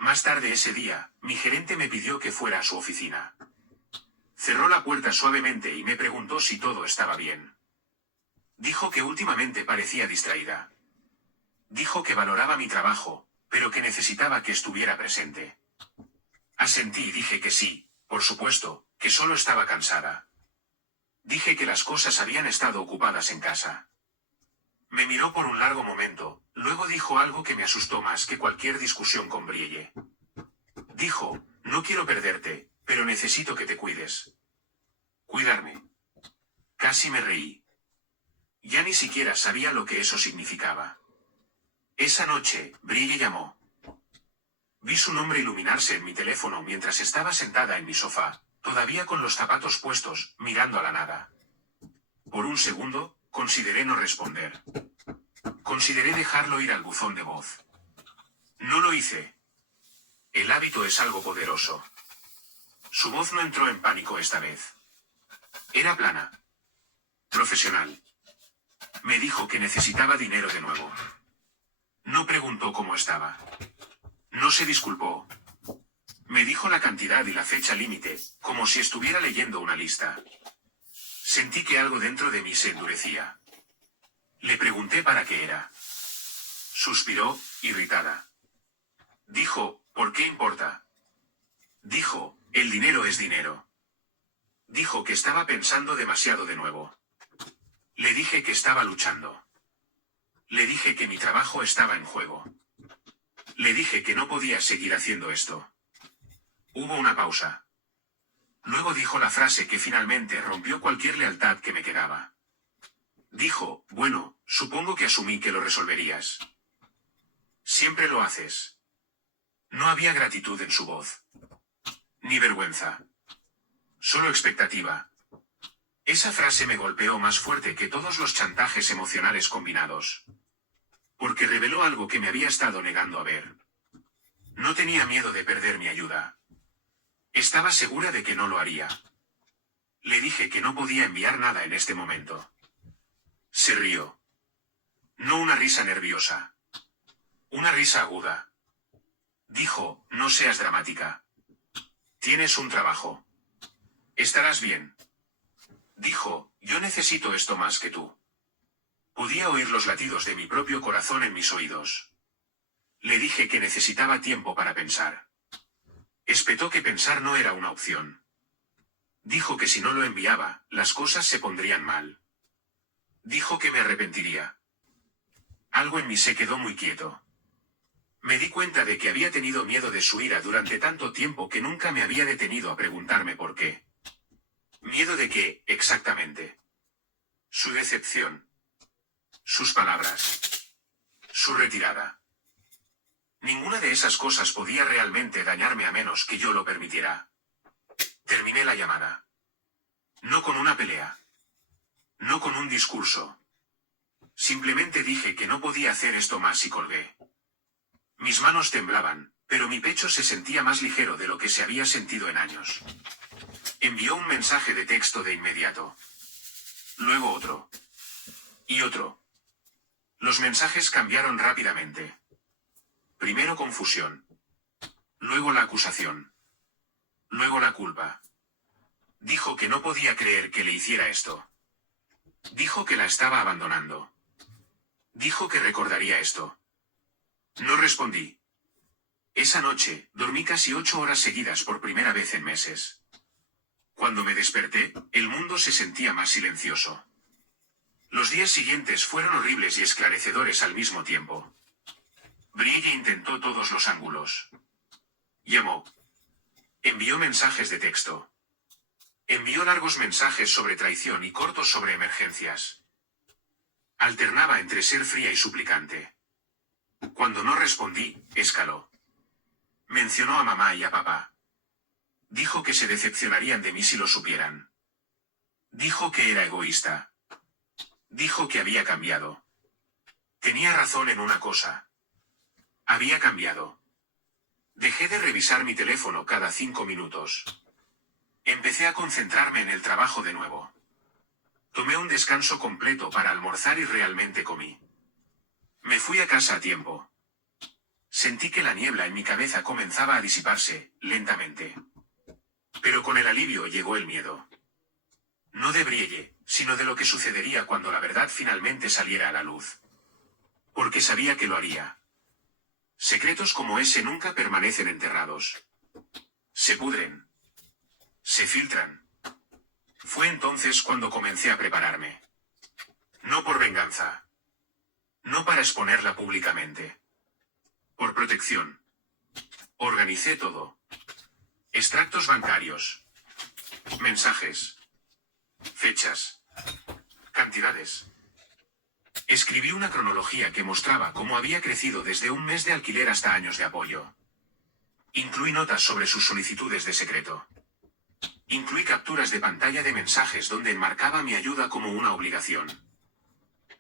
Más tarde ese día, mi gerente me pidió que fuera a su oficina. Cerró la puerta suavemente y me preguntó si todo estaba bien. Dijo que últimamente parecía distraída. Dijo que valoraba mi trabajo, pero que necesitaba que estuviera presente. Asentí y dije que sí, por supuesto, que solo estaba cansada. Dije que las cosas habían estado ocupadas en casa. Me miró por un largo momento, luego dijo algo que me asustó más que cualquier discusión con Brille. Dijo, no quiero perderte, pero necesito que te cuides. Cuidarme. Casi me reí. Ya ni siquiera sabía lo que eso significaba. Esa noche, Brille llamó. Vi su nombre iluminarse en mi teléfono mientras estaba sentada en mi sofá, todavía con los zapatos puestos, mirando a la nada. Por un segundo, consideré no responder. Consideré dejarlo ir al buzón de voz. No lo hice. El hábito es algo poderoso. Su voz no entró en pánico esta vez. Era plana. Profesional. Me dijo que necesitaba dinero de nuevo. No preguntó cómo estaba. No se disculpó. Me dijo la cantidad y la fecha límite, como si estuviera leyendo una lista. Sentí que algo dentro de mí se endurecía. Le pregunté para qué era. Suspiró, irritada. Dijo, ¿por qué importa? Dijo, el dinero es dinero. Dijo que estaba pensando demasiado de nuevo. Le dije que estaba luchando. Le dije que mi trabajo estaba en juego. Le dije que no podía seguir haciendo esto. Hubo una pausa. Luego dijo la frase que finalmente rompió cualquier lealtad que me quedaba. Dijo, bueno, supongo que asumí que lo resolverías. Siempre lo haces. No había gratitud en su voz. Ni vergüenza. Solo expectativa. Esa frase me golpeó más fuerte que todos los chantajes emocionales combinados. Porque reveló algo que me había estado negando a ver. No tenía miedo de perder mi ayuda. Estaba segura de que no lo haría. Le dije que no podía enviar nada en este momento. Se rió. No una risa nerviosa. Una risa aguda. Dijo, no seas dramática. Tienes un trabajo. Estarás bien. Dijo, yo necesito esto más que tú. Podía oír los latidos de mi propio corazón en mis oídos. Le dije que necesitaba tiempo para pensar. Espetó que pensar no era una opción. Dijo que si no lo enviaba, las cosas se pondrían mal. Dijo que me arrepentiría. Algo en mí se quedó muy quieto. Me di cuenta de que había tenido miedo de su ira durante tanto tiempo que nunca me había detenido a preguntarme por qué. ¿Miedo de qué, exactamente? Su decepción. Sus palabras. Su retirada. Ninguna de esas cosas podía realmente dañarme a menos que yo lo permitiera. Terminé la llamada. No con una pelea. No con un discurso. Simplemente dije que no podía hacer esto más y colgué. Mis manos temblaban, pero mi pecho se sentía más ligero de lo que se había sentido en años. Envió un mensaje de texto de inmediato. Luego otro. Y otro. Los mensajes cambiaron rápidamente. Primero confusión. Luego la acusación. Luego la culpa. Dijo que no podía creer que le hiciera esto. Dijo que la estaba abandonando. Dijo que recordaría esto. No respondí. Esa noche, dormí casi 8 horas seguidas por primera vez en meses. Cuando me desperté, el mundo se sentía más silencioso. Los días siguientes fueron horribles y esclarecedores al mismo tiempo. Brielle intentó todos los ángulos. Llamó. Envió mensajes de texto. Envió largos mensajes sobre traición y cortos sobre emergencias. Alternaba entre ser fría y suplicante. Cuando no respondí, escaló. Mencionó a mamá y a papá. Dijo que se decepcionarían de mí si lo supieran. Dijo que era egoísta. Dijo que había cambiado. Tenía razón en una cosa. Había cambiado. Dejé de revisar mi teléfono cada 5 minutos. Empecé a concentrarme en el trabajo de nuevo. Tomé un descanso completo para almorzar y realmente comí. Me fui a casa a tiempo. Sentí que la niebla en mi cabeza comenzaba a disiparse, lentamente. Pero con el alivio llegó el miedo. No de Brielle, sino de lo que sucedería cuando la verdad finalmente saliera a la luz. Porque sabía que lo haría. Secretos como ese nunca permanecen enterrados. Se pudren. Se filtran. Fue entonces cuando comencé a prepararme. No por venganza. No para exponerla públicamente. Por protección. Organicé todo. Extractos bancarios. Mensajes. Fechas. Cantidades. Escribí una cronología que mostraba cómo había crecido desde un mes de alquiler hasta años de apoyo. Incluí notas sobre sus solicitudes de secreto. Incluí capturas de pantalla de mensajes donde enmarcaba mi ayuda como una obligación.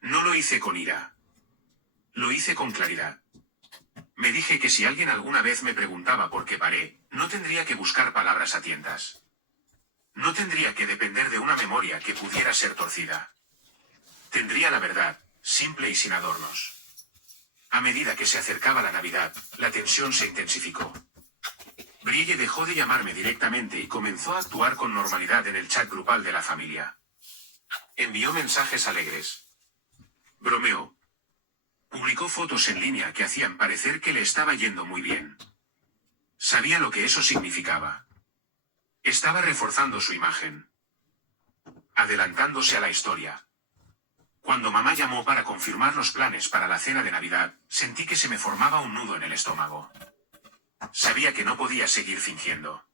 No lo hice con ira. Lo hice con claridad. Me dije que si alguien alguna vez me preguntaba por qué paré, No tendría que buscar palabras a tientas. No tendría que depender de una memoria que pudiera ser torcida. Tendría la verdad, simple y sin adornos. A medida que se acercaba la Navidad, la tensión se intensificó. Brielle dejó de llamarme directamente y comenzó a actuar con normalidad en el chat grupal de la familia. Envió mensajes alegres. Bromeó. Publicó fotos en línea que hacían parecer que le estaba yendo muy bien. Sabía lo que eso significaba. Estaba reforzando su imagen. Adelantándose a la historia. Cuando mamá llamó para confirmar los planes para la cena de Navidad, sentí que se me formaba un nudo en el estómago. Sabía que no podía seguir fingiendo.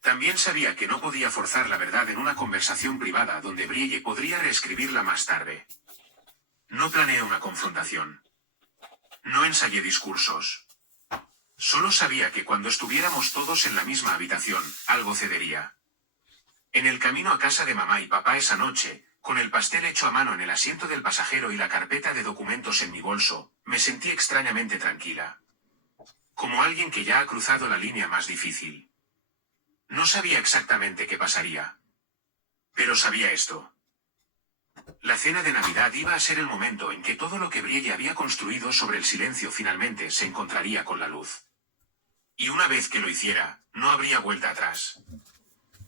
También sabía que no podía forzar la verdad en una conversación privada donde Brielle podría reescribirla más tarde. No planeé una confrontación. No ensayé discursos. Solo sabía que cuando estuviéramos todos en la misma habitación, algo cedería. En el camino a casa de mamá y papá esa noche, con el pastel hecho a mano en el asiento del pasajero y la carpeta de documentos en mi bolso, me sentí extrañamente tranquila. Como alguien que ya ha cruzado la línea más difícil. No sabía exactamente qué pasaría. Pero sabía esto. La cena de Navidad iba a ser el momento en que todo lo que Brielle había construido sobre el silencio finalmente se encontraría con la luz. Y una vez que lo hiciera, no habría vuelta atrás.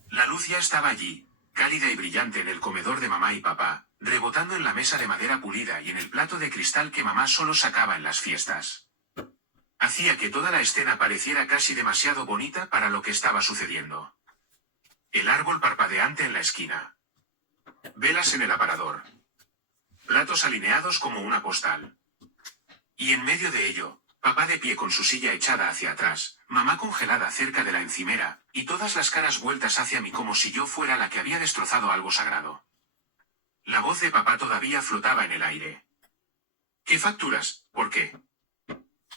La luz ya estaba allí, cálida y brillante en el comedor de mamá y papá, rebotando en la mesa de madera pulida y en el plato de cristal que mamá solo sacaba en las fiestas. Hacía que toda la escena pareciera casi demasiado bonita para lo que estaba sucediendo. El árbol parpadeante en la esquina. Velas en el aparador. Platos alineados como una postal. Y en medio de ello, papá de pie con su silla echada hacia atrás, mamá congelada cerca de la encimera, y todas las caras vueltas hacia mí como si yo fuera la que había destrozado algo sagrado. La voz de papá todavía flotaba en el aire. ¿Qué facturas? ¿Por qué?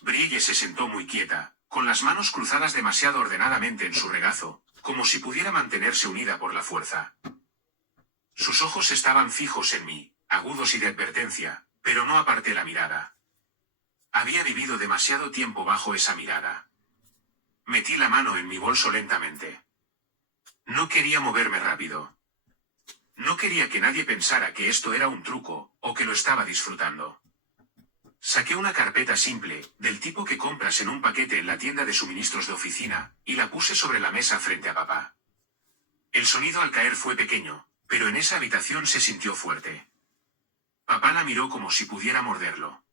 Brielle se sentó muy quieta, con las manos cruzadas demasiado ordenadamente en su regazo, como si pudiera mantenerse unida por la fuerza. Sus ojos estaban fijos en mí, agudos y de advertencia, pero no aparté la mirada. Había vivido demasiado tiempo bajo esa mirada. Metí la mano en mi bolso lentamente. No quería moverme rápido. No quería que nadie pensara que esto era un truco, o que lo estaba disfrutando. Saqué una carpeta simple, del tipo que compras en un paquete en la tienda de suministros de oficina, y la puse sobre la mesa frente a papá. El sonido al caer fue pequeño, pero en esa habitación se sintió fuerte. Papá la miró como si pudiera morderlo.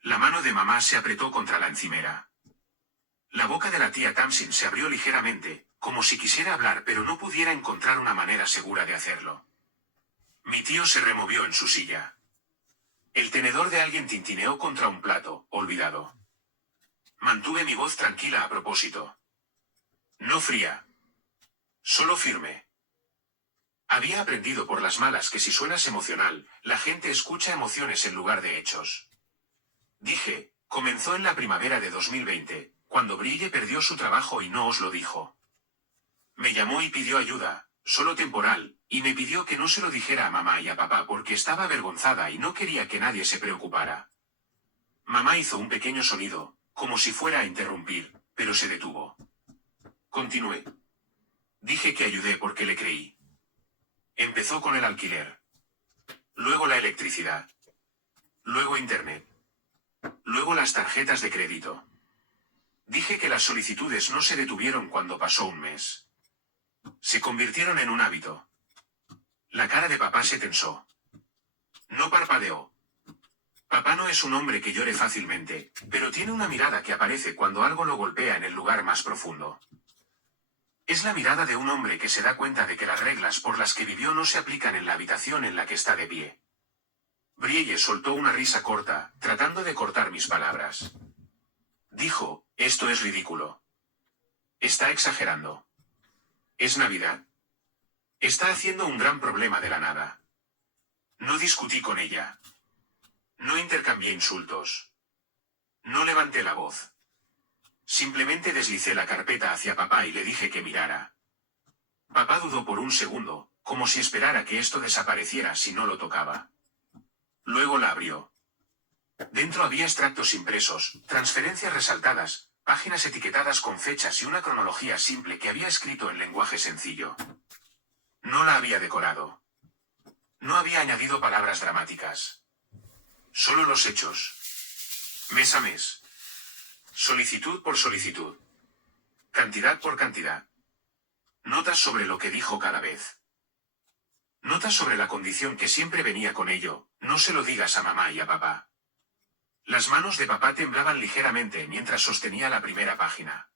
La mano de mamá se apretó contra la encimera. La boca de la tía Tamsin se abrió ligeramente, como si quisiera hablar pero no pudiera encontrar una manera segura de hacerlo. Mi tío se removió en su silla. El tenedor de alguien tintineó contra un plato, olvidado. Mantuve mi voz tranquila a propósito. No fría. Solo firme. Había aprendido por las malas que si suenas emocional, la gente escucha emociones en lugar de hechos. Dije, comenzó en la primavera de 2020, cuando Brielle perdió su trabajo y no os lo dijo. Me llamó y pidió ayuda, solo temporal, y me pidió que no se lo dijera a mamá y a papá porque estaba avergonzada y no quería que nadie se preocupara. Mamá hizo un pequeño sonido, como si fuera a interrumpir, pero se detuvo. Continué. Dije que ayudé porque le creí. Empezó con el alquiler. Luego la electricidad. Luego internet. Luego las tarjetas de crédito. Dije que las solicitudes no se detuvieron cuando pasó un mes. Se convirtieron en un hábito. La cara de papá se tensó. No parpadeó. Papá no es un hombre que llore fácilmente, pero tiene una mirada que aparece cuando algo lo golpea en el lugar más profundo. Es la mirada de un hombre que se da cuenta de que las reglas por las que vivió no se aplican en la habitación en la que está de pie. Brielle soltó una risa corta, tratando de cortar mis palabras. Dijo, esto es ridículo. Está exagerando. Es Navidad. Está haciendo un gran problema de la nada. No discutí con ella. No intercambié insultos. No levanté la voz. Simplemente deslicé la carpeta hacia papá y le dije que mirara. Papá dudó por un segundo, como si esperara que esto desapareciera si no lo tocaba. Luego la abrió. Dentro había extractos impresos, transferencias resaltadas, páginas etiquetadas con fechas y una cronología simple que había escrito en lenguaje sencillo. No la había decorado. No había añadido palabras dramáticas. Solo los hechos. Mes a mes. Solicitud por solicitud. Cantidad por cantidad. Notas sobre lo que dijo cada vez. Notas sobre la condición que siempre venía con ello: no se lo digas a mamá y a papá. Las manos de papá temblaban ligeramente mientras sostenía la primera página.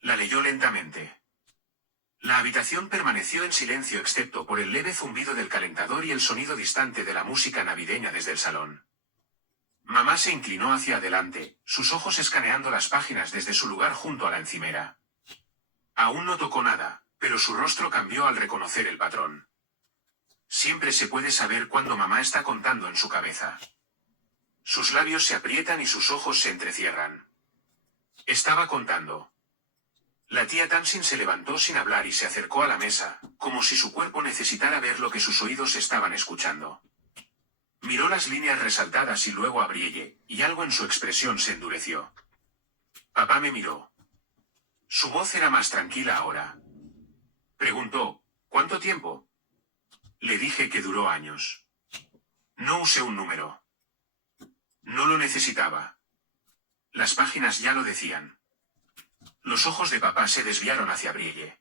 La leyó lentamente. La habitación permaneció en silencio excepto por el leve zumbido del calentador y el sonido distante de la música navideña desde el salón. Mamá se inclinó hacia adelante, sus ojos escaneando las páginas desde su lugar junto a la encimera. Aún no tocó nada, pero su rostro cambió al reconocer el patrón. Siempre se puede saber cuándo mamá está contando en su cabeza. Sus labios se aprietan y sus ojos se entrecierran. Estaba contando. La tía Tamsin se levantó sin hablar y se acercó a la mesa, como si su cuerpo necesitara ver lo que sus oídos estaban escuchando. Miró las líneas resaltadas y luego a Brielle, y algo en su expresión se endureció. Papá me miró. Su voz era más tranquila ahora. Preguntó: ¿cuánto tiempo? Le dije que duró años. No usé un número. No lo necesitaba. Las páginas ya lo decían. Los ojos de papá se desviaron hacia Brielle.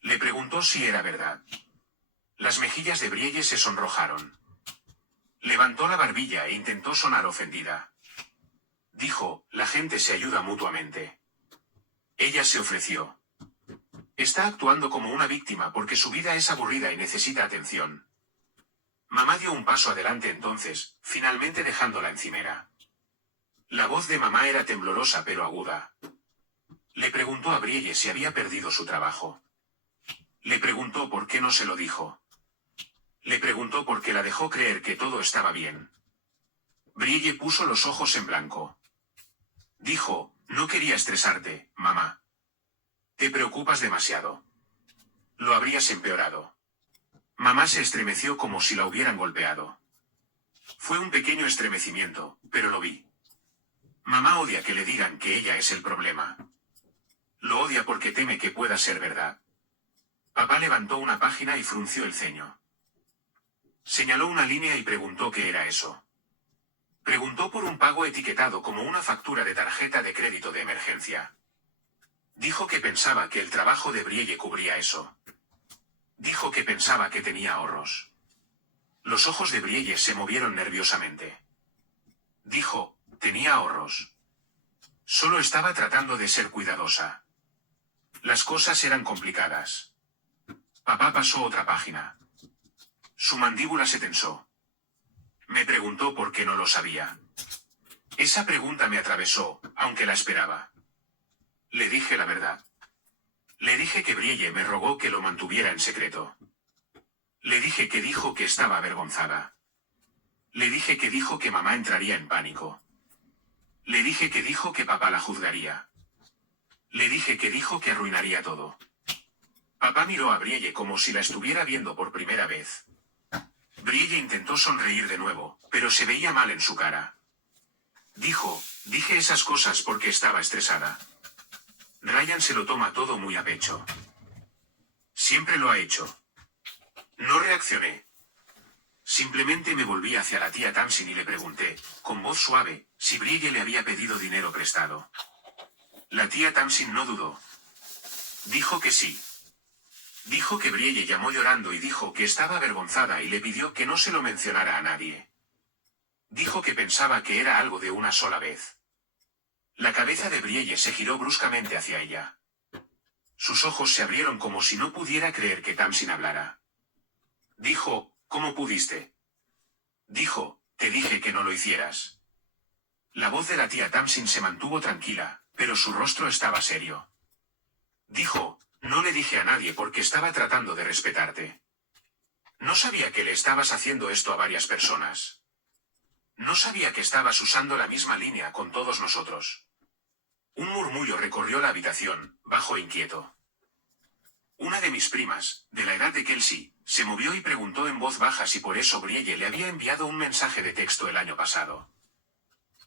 Le preguntó si era verdad. Las mejillas de Brielle se sonrojaron. Levantó la barbilla e intentó sonar ofendida. Dijo: la gente se ayuda mutuamente. Ella se ofreció. Está actuando como una víctima porque su vida es aburrida y necesita atención. Mamá dio un paso adelante entonces, finalmente dejando la encimera. La voz de mamá era temblorosa pero aguda. Le preguntó a Brielle si había perdido su trabajo. Le preguntó por qué no se lo dijo. Le preguntó por qué la dejó creer que todo estaba bien. Brielle puso los ojos en blanco. Dijo: no quería estresarte, mamá. Te preocupas demasiado. Lo habrías empeorado. Mamá se estremeció como si la hubieran golpeado. Fue un pequeño estremecimiento, pero lo vi. Mamá odia que le digan que ella es el problema. Lo odia porque teme que pueda ser verdad. Papá levantó una página y frunció el ceño. Señaló una línea y preguntó qué era eso. Preguntó por un pago etiquetado como una factura de tarjeta de crédito de emergencia. Dijo que pensaba que el trabajo de Brielle cubría eso. Dijo que pensaba que tenía ahorros. Los ojos de Brielle se movieron nerviosamente. Dijo: tenía ahorros. Solo estaba tratando de ser cuidadosa. Las cosas eran complicadas. Papá pasó otra página. Su mandíbula se tensó. Me preguntó por qué no lo sabía. Esa pregunta me atravesó, aunque la esperaba. Le dije la verdad. Le dije que Brielle me rogó que lo mantuviera en secreto. Le dije que dijo que estaba avergonzada. Le dije que dijo que mamá entraría en pánico. Le dije que dijo que papá la juzgaría. Le dije que dijo que arruinaría todo. Papá miró a Brielle como si la estuviera viendo por primera vez. Brielle intentó sonreír de nuevo, pero se veía mal en su cara. Dijo: dije esas cosas porque estaba estresada. Ryan se lo toma todo muy a pecho. Siempre lo ha hecho. No reaccioné. Simplemente me volví hacia la tía Tamsin y le pregunté, con voz suave, si Brielle le había pedido dinero prestado. La tía Tamsin no dudó. Dijo que sí. Dijo que Brielle llamó llorando y dijo que estaba avergonzada y le pidió que no se lo mencionara a nadie. Dijo que pensaba que era algo de una sola vez. La cabeza de Brielle se giró bruscamente hacia ella. Sus ojos se abrieron como si no pudiera creer que Tamsin hablara. Dijo: ¿cómo pudiste? Dijo: te dije que no lo hicieras. La voz de la tía Tamsin se mantuvo tranquila, pero su rostro estaba serio. Dijo: no le dije a nadie porque estaba tratando de respetarte. No sabía que le estabas haciendo esto a varias personas. No sabía que estabas usando la misma línea con todos nosotros. Un murmullo recorrió la habitación, bajo e inquieto. Una de mis primas, de la edad de Kelsey, se movió y preguntó en voz baja si por eso Brielle le había enviado un mensaje de texto el año pasado.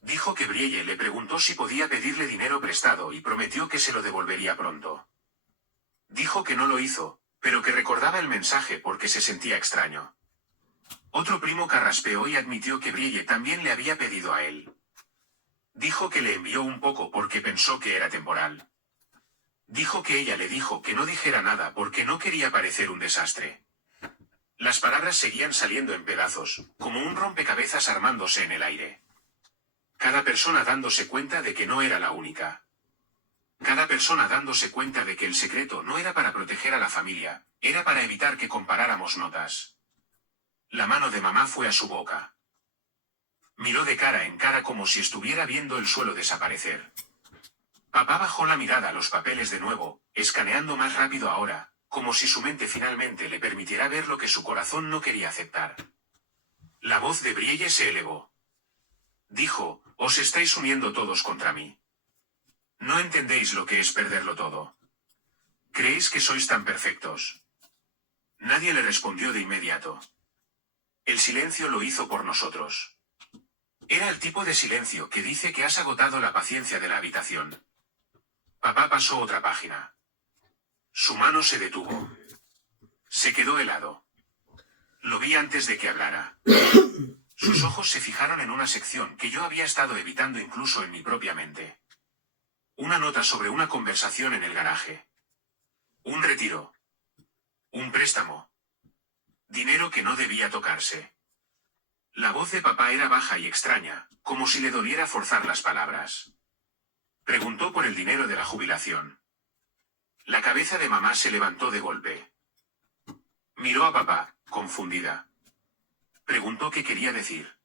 Dijo que Brielle le preguntó si podía pedirle dinero prestado y prometió que se lo devolvería pronto. Dijo que no lo hizo, pero que recordaba el mensaje porque se sentía extraño. Otro primo carraspeó y admitió que Brielle también le había pedido a él. Dijo que le envió un poco porque pensó que era temporal. Dijo que ella le dijo que no dijera nada porque no quería parecer un desastre. Las palabras seguían saliendo en pedazos, como un rompecabezas armándose en el aire. Cada persona dándose cuenta de que no era la única. Cada persona dándose cuenta de que el secreto no era para proteger a la familia, era para evitar que comparáramos notas. La mano de mamá fue a su boca. Miró de cara en cara como si estuviera viendo el suelo desaparecer. Papá bajó la mirada a los papeles de nuevo, escaneando más rápido ahora, como si su mente finalmente le permitiera ver lo que su corazón no quería aceptar. La voz de Brielle se elevó. Dijo, os estáis uniendo todos contra mí. No entendéis lo que es perderlo todo. ¿Creéis que sois tan perfectos? Nadie le respondió de inmediato. El silencio lo hizo por nosotros. Era el tipo de silencio que dice que has agotado la paciencia de la habitación. Papá pasó otra página. Su mano se detuvo. Se quedó helado. Lo vi antes de que hablara. Sus ojos se fijaron en una sección que yo había estado evitando incluso en mi propia mente. Una nota sobre una conversación en el garaje. Un retiro. Un préstamo. Dinero que no debía tocarse. La voz de papá era baja y extraña, como si le doliera forzar las palabras. Preguntó por el dinero de la jubilación. La cabeza de mamá se levantó de golpe. Miró a papá, confundida. Preguntó qué quería decir.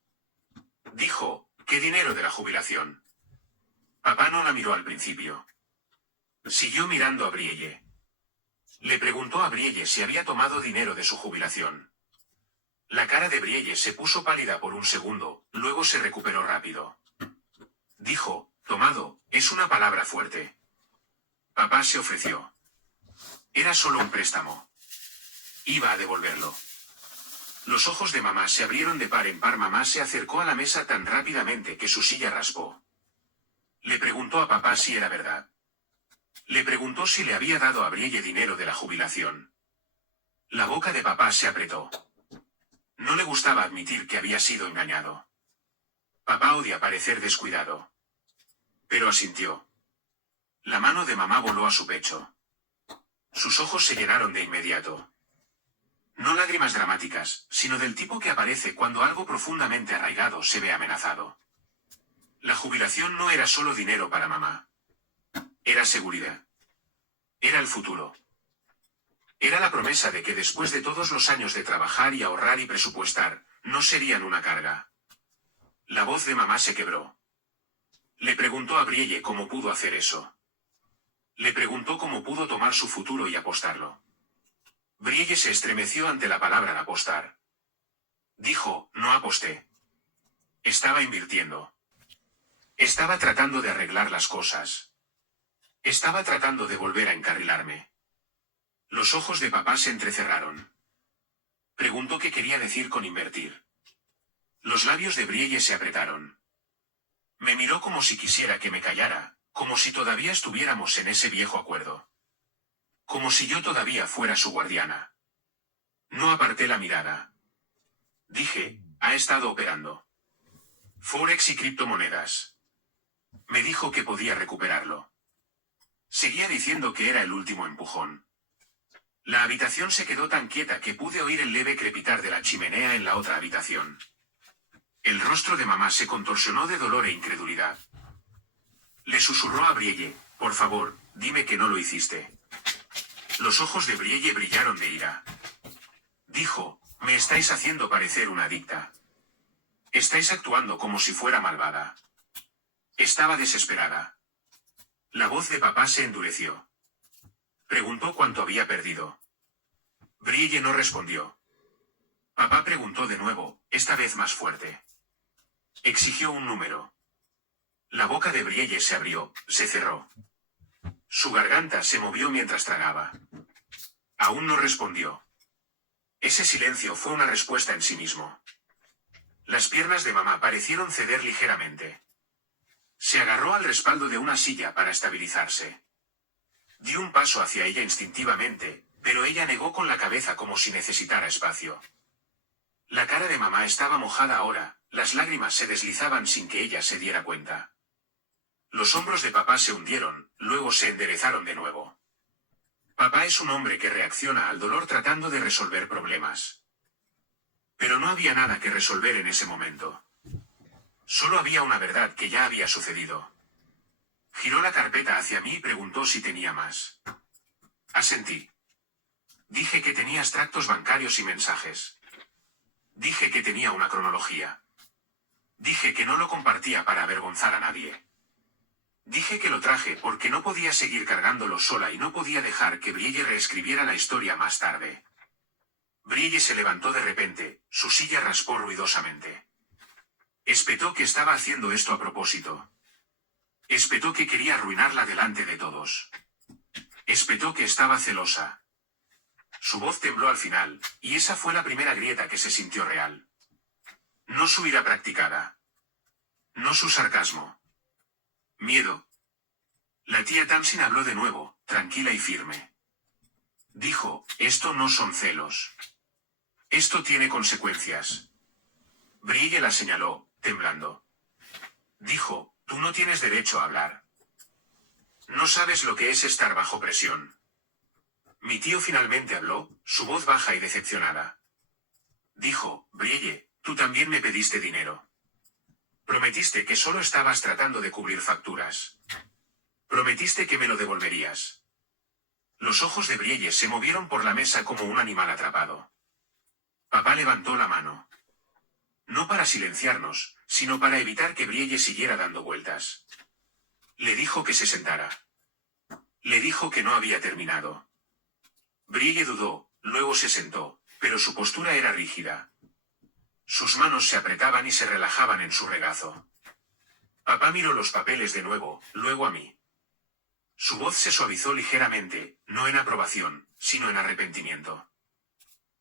Dijo, ¿qué dinero de la jubilación? Papá no la miró al principio. Siguió mirando a Brielle. Le preguntó a Brielle si había tomado dinero de su jubilación. La cara de Brielle se puso pálida por un segundo, luego se recuperó rápido. Dijo, tomado, es una palabra fuerte. Papá se ofreció. Era solo un préstamo. Iba a devolverlo. Los ojos de mamá se abrieron de par en par. Mamá se acercó a la mesa tan rápidamente que su silla raspó. Le preguntó a papá si era verdad. Le preguntó si le había dado a Brielle dinero de la jubilación. La boca de papá se apretó. No le gustaba admitir que había sido engañado. Papá odia parecer descuidado. Pero asintió. La mano de mamá voló a su pecho. Sus ojos se llenaron de inmediato. No lágrimas dramáticas, sino del tipo que aparece cuando algo profundamente arraigado se ve amenazado. La jubilación no era solo dinero para mamá. Era seguridad. Era el futuro. Era la promesa de que después de todos los años de trabajar y ahorrar y presupuestar, no serían una carga. La voz de mamá se quebró. Le preguntó a Brielle cómo pudo hacer eso. Le preguntó cómo pudo tomar su futuro y apostarlo. Brielle se estremeció ante la palabra apostar. Dijo, no aposté. Estaba invirtiendo. Estaba tratando de arreglar las cosas. Estaba tratando de volver a encarrilarme. Los ojos de papá se entrecerraron. Preguntó qué quería decir con invertir. Los labios de Brielle se apretaron. Me miró como si quisiera que me callara, como si todavía estuviéramos en ese viejo acuerdo. Como si yo todavía fuera su guardiana. No aparté la mirada. Dije, ha estado operando. Forex y criptomonedas. Me dijo que podía recuperarlo. Seguía diciendo que era el último empujón. La habitación se quedó tan quieta que pude oír el leve crepitar de la chimenea en la otra habitación. El rostro de mamá se contorsionó de dolor e incredulidad. Le susurró a Brielle, por favor, dime que no lo hiciste. Los ojos de Brielle brillaron de ira. Dijo, me estáis haciendo parecer una adicta. Estáis actuando como si fuera malvada. Estaba desesperada. La voz de papá se endureció. Preguntó cuánto había perdido. Brielle no respondió. Papá preguntó de nuevo, esta vez más fuerte. Exigió un número. La boca de Brielle se abrió, se cerró. Su garganta se movió mientras tragaba. Aún no respondió. Ese silencio fue una respuesta en sí mismo. Las piernas de mamá parecieron ceder ligeramente. Se agarró al respaldo de una silla para estabilizarse. Dio un paso hacia ella instintivamente, pero ella negó con la cabeza como si necesitara espacio. La cara de mamá estaba mojada ahora, las lágrimas se deslizaban sin que ella se diera cuenta. Los hombros de papá se hundieron, luego se enderezaron de nuevo. Papá es un hombre que reacciona al dolor tratando de resolver problemas. Pero no había nada que resolver en ese momento. Solo había una verdad que ya había sucedido. Giró la carpeta hacia mí y preguntó si tenía más. Asentí. Dije que tenía extractos bancarios y mensajes. Dije que tenía una cronología. Dije que no lo compartía para avergonzar a nadie. Dije que lo traje porque no podía seguir cargándolo sola y no podía dejar que Brielle reescribiera la historia más tarde. Brielle se levantó de repente, su silla raspó ruidosamente. Espetó que estaba haciendo esto a propósito. Espetó que quería arruinarla delante de todos. Espetó que estaba celosa. Su voz tembló al final, y esa fue la primera grieta que se sintió real. No su ira practicada. No su sarcasmo. Miedo. La tía Tamsin habló de nuevo, tranquila y firme. Dijo, esto no son celos. Esto tiene consecuencias. Brielle la señaló, temblando. Dijo, tú no tienes derecho a hablar. No sabes lo que es estar bajo presión. Mi tío finalmente habló, su voz baja y decepcionada. Dijo, Brielle, tú también me pediste dinero. Prometiste que solo estabas tratando de cubrir facturas. Prometiste que me lo devolverías. Los ojos de Brielle se movieron por la mesa como un animal atrapado. Papá levantó la mano. No para silenciarnos, sino para evitar que Brielle siguiera dando vueltas. Le dijo que se sentara. Le dijo que no había terminado. Brielle dudó, luego se sentó, pero su postura era rígida. Sus manos se apretaban y se relajaban en su regazo. Papá miró los papeles de nuevo, luego a mí. Su voz se suavizó ligeramente, no en aprobación, sino en arrepentimiento.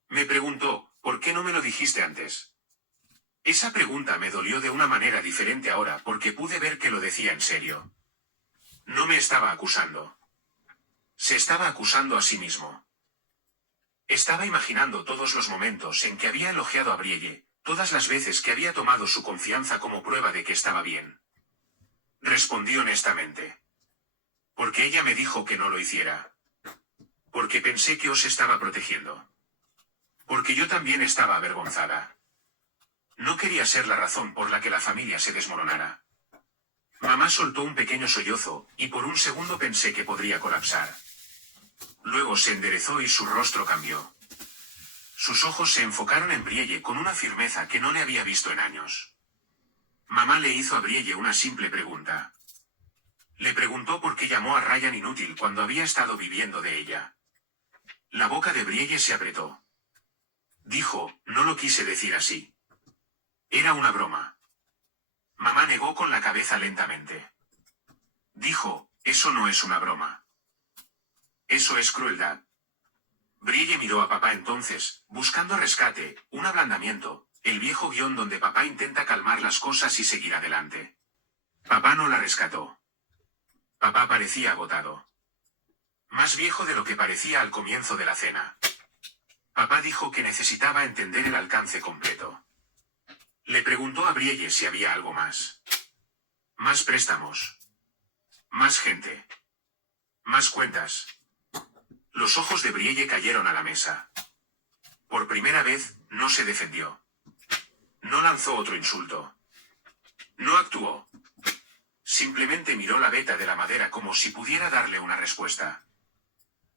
Me preguntó, ¿por qué no me lo dijiste antes? Esa pregunta me dolió de una manera diferente ahora porque pude ver que lo decía en serio. No me estaba acusando. Se estaba acusando a sí mismo. Estaba imaginando todos los momentos en que había elogiado a Brielle, todas las veces que había tomado su confianza como prueba de que estaba bien. Respondí honestamente. Porque ella me dijo que no lo hiciera. Porque pensé que os estaba protegiendo. Porque yo también estaba avergonzada. No quería ser la razón por la que la familia se desmoronara. Mamá soltó un pequeño sollozo, y por un segundo pensé que podría colapsar. Luego se enderezó y su rostro cambió. Sus ojos se enfocaron en Brielle con una firmeza que no le había visto en años. Mamá le hizo a Brielle una simple pregunta. Le preguntó por qué llamó a Ryan inútil cuando había estado viviendo de ella. La boca de Brielle se apretó. Dijo, no lo quise decir así. Era una broma. Mamá negó con la cabeza lentamente. Dijo, eso no es una broma. Eso es crueldad. Brielle miró a papá entonces, buscando rescate, un ablandamiento, el viejo guión donde papá intenta calmar las cosas y seguir adelante. Papá no la rescató. Papá parecía agotado. Más viejo de lo que parecía al comienzo de la cena. Papá dijo que necesitaba entender el alcance completo. Le preguntó a Brielle si había algo más. Más préstamos. Más gente. Más cuentas. Los ojos de Brielle cayeron a la mesa. Por primera vez, no se defendió. No lanzó otro insulto. No actuó. Simplemente miró la veta de la madera como si pudiera darle una respuesta.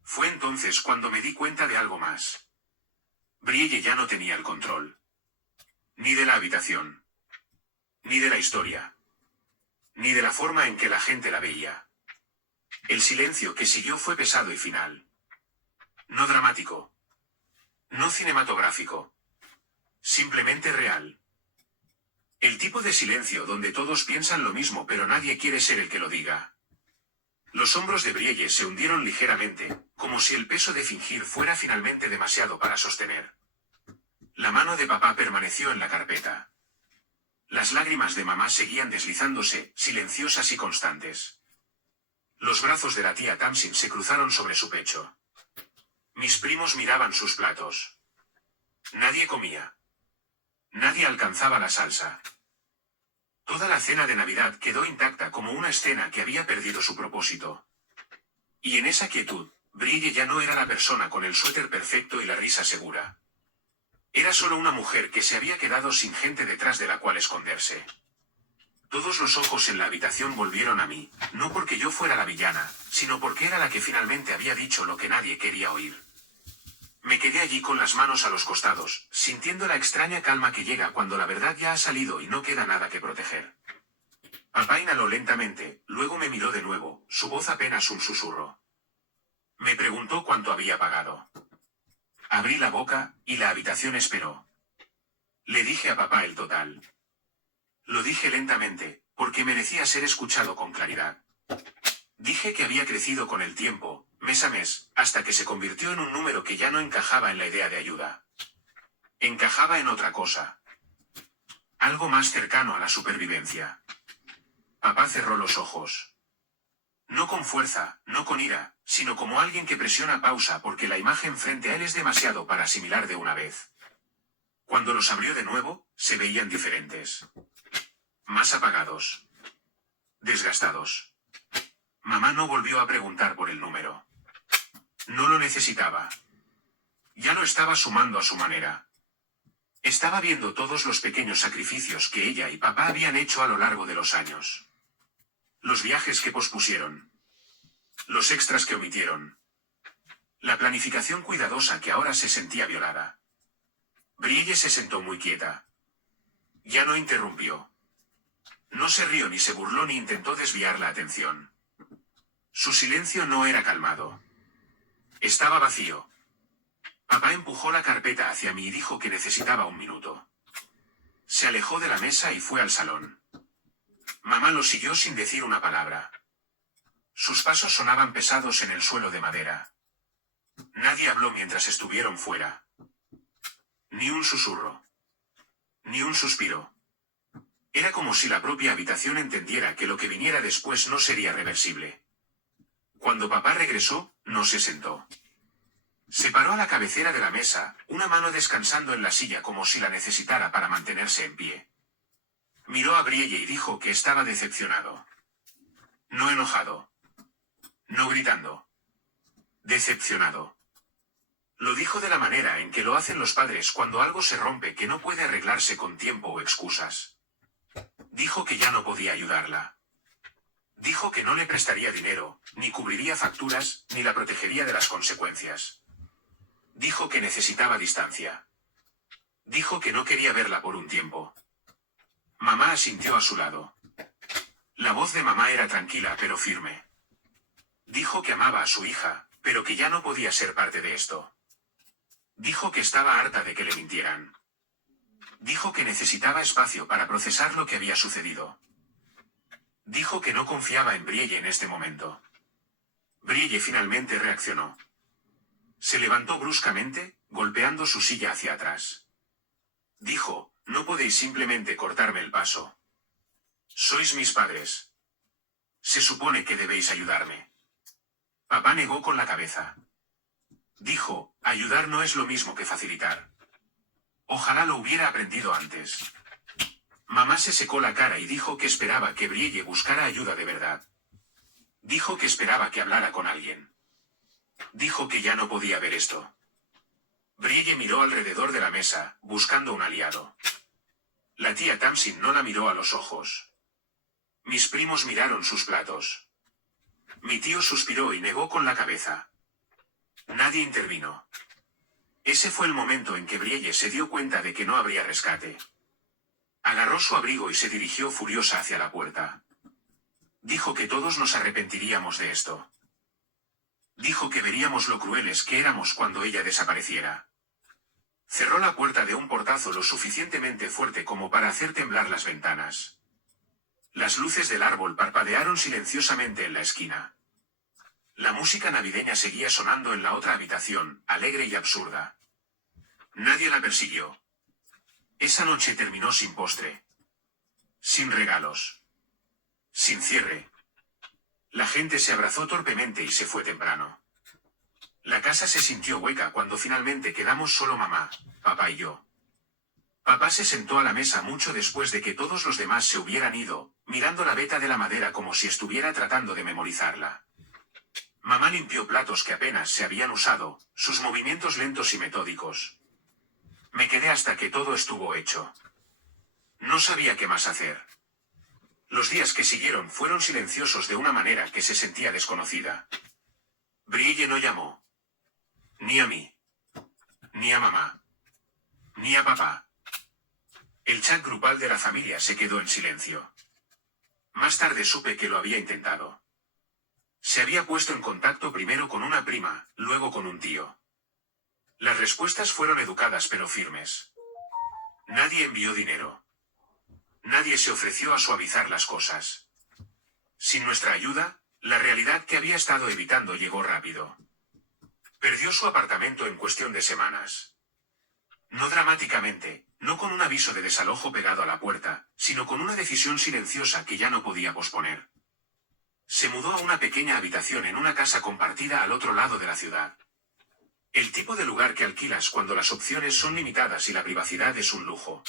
Fue entonces cuando me di cuenta de algo más. Brielle ya no tenía el control. Ni de la habitación. Ni de la historia. Ni de la forma en que la gente la veía. El silencio que siguió fue pesado y final. No dramático. No cinematográfico. Simplemente real. El tipo de silencio donde todos piensan lo mismo pero nadie quiere ser el que lo diga. Los hombros de Brielle se hundieron ligeramente, como si el peso de fingir fuera finalmente demasiado para sostener. La mano de papá permaneció en la carpeta. La Las lágrimas de mamá seguían deslizándose, silenciosas y constantes. Los brazos de la tía Tamsin se cruzaron sobre su pecho. Mis primos miraban sus platos. Nadie comía. Nadie alcanzaba la salsa. Toda la cena de Navidad quedó intacta como una escena que había perdido su propósito. Y en esa quietud, Brielle ya no era la persona con el suéter perfecto y la risa segura. Era solo una mujer que se había quedado sin gente detrás de la cual esconderse. Todos los ojos en la habitación volvieron a mí, no porque yo fuera la villana, sino porque era la que finalmente había dicho lo que nadie quería oír. Me quedé allí con las manos a los costados, sintiendo la extraña calma que llega cuando la verdad ya ha salido y no queda nada que proteger. Papá inhaló lentamente, luego me miró de nuevo, su voz apenas un susurro. Me preguntó cuánto había pagado. Abrí la boca, y la habitación esperó. Le dije a papá el total. Lo dije lentamente, porque merecía ser escuchado con claridad. Dije que había crecido con el tiempo, mes a mes, hasta que se convirtió en un número que ya no encajaba en la idea de ayuda. Encajaba en otra cosa. Algo más cercano a la supervivencia. Papá cerró los ojos. No con fuerza, no con ira, sino como alguien que presiona pausa porque la imagen frente a él es demasiado para asimilar de una vez. Cuando los abrió de nuevo, se veían diferentes. Más apagados. Desgastados. Mamá no volvió a preguntar por el número. No lo necesitaba. Ya lo estaba sumando a su manera. Estaba viendo todos los pequeños sacrificios que ella y papá habían hecho a lo largo de los años. Los viajes que pospusieron. Los extras que omitieron. La planificación cuidadosa que ahora se sentía violada. Brielle se sentó muy quieta. Ya no interrumpió. No se rió ni se burló ni intentó desviar la atención. Su silencio no era calmado. Estaba vacío. Papá empujó la carpeta hacia mí y dijo que necesitaba un minuto. Se alejó de la mesa y fue al salón. Mamá lo siguió sin decir una palabra. Sus pasos sonaban pesados en el suelo de madera. Nadie habló mientras estuvieron fuera. Ni un susurro. Ni un suspiro. Era como si la propia habitación entendiera que lo que viniera después no sería reversible. Cuando papá regresó, no se sentó. Se paró a la cabecera de la mesa, una mano descansando en la silla como si la necesitara para mantenerse en pie. Miró a Brielle y dijo que estaba decepcionado. No enojado. No gritando. Decepcionado. Lo dijo de la manera en que lo hacen los padres cuando algo se rompe que no puede arreglarse con tiempo o excusas. Dijo que ya no podía ayudarla. Dijo que no le prestaría dinero, ni cubriría facturas, ni la protegería de las consecuencias. Dijo que necesitaba distancia. Dijo que no quería verla por un tiempo. Mamá asintió a su lado. La voz de mamá era tranquila pero firme. Dijo que amaba a su hija, pero que ya no podía ser parte de esto. Dijo que estaba harta de que le mintieran. Dijo que necesitaba espacio para procesar lo que había sucedido. Dijo que no confiaba en Brielle en este momento. Brielle finalmente reaccionó. Se levantó bruscamente, golpeando su silla hacia atrás. Dijo, no podéis simplemente cortarme el paso. Sois mis padres. Se supone que debéis ayudarme. Papá negó con la cabeza. Dijo, ayudar no es lo mismo que facilitar. Ojalá lo hubiera aprendido antes. Mamá se secó la cara y dijo que esperaba que Brielle buscara ayuda de verdad. Dijo que esperaba que hablara con alguien. Dijo que ya no podía ver esto. Brielle miró alrededor de la mesa, buscando un aliado. La tía Tamsin no la miró a los ojos. Mis primos miraron sus platos. Mi tío suspiró y negó con la cabeza. Nadie intervino. Ese fue el momento en que Brielle se dio cuenta de que no habría rescate. Agarró su abrigo y se dirigió furiosa hacia la puerta. Dijo que todos nos arrepentiríamos de esto. Dijo que veríamos lo crueles que éramos cuando ella desapareciera. Cerró la puerta de un portazo lo suficientemente fuerte como para hacer temblar las ventanas. Las luces del árbol parpadearon silenciosamente en la esquina. La música navideña seguía sonando en la otra habitación, alegre y absurda. Nadie la persiguió. Esa noche terminó sin postre. Sin regalos. Sin cierre. La gente se abrazó torpemente y se fue temprano. La casa se sintió hueca cuando finalmente quedamos solo mamá, papá y yo. Papá se sentó a la mesa mucho después de que todos los demás se hubieran ido, mirando la veta de la madera como si estuviera tratando de memorizarla. Mamá limpió platos que apenas se habían usado, sus movimientos lentos y metódicos. Me quedé hasta que todo estuvo hecho. No sabía qué más hacer. Los días que siguieron fueron silenciosos de una manera que se sentía desconocida. Brielle no llamó. Ni a mí. Ni a mamá. Ni a papá. El chat grupal de la familia se quedó en silencio. Más tarde supe que lo había intentado. Se había puesto en contacto primero con una prima, luego con un tío. Las respuestas fueron educadas pero firmes. Nadie envió dinero. Nadie se ofreció a suavizar las cosas. Sin nuestra ayuda, la realidad que había estado evitando llegó rápido. Perdió su apartamento en cuestión de semanas. No dramáticamente, no con un aviso de desalojo pegado a la puerta, sino con una decisión silenciosa que ya no podía posponer. Se mudó a una pequeña habitación en una casa compartida al otro lado de la ciudad. El tipo de lugar que alquilas cuando las opciones son limitadas y la privacidad es un lujo.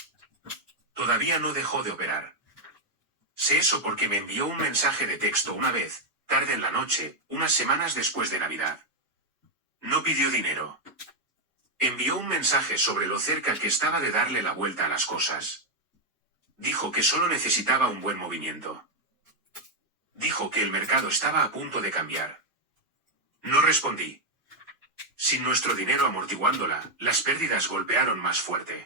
Todavía no dejó de operar. Sé eso porque me envió un mensaje de texto una vez, tarde en la noche, unas semanas después de Navidad. No pidió dinero. Envió un mensaje sobre lo cerca que estaba de darle la vuelta a las cosas. Dijo que solo necesitaba un buen movimiento. Dijo que el mercado estaba a punto de cambiar. No respondí. Sin nuestro dinero amortiguándola, las pérdidas golpearon más fuerte.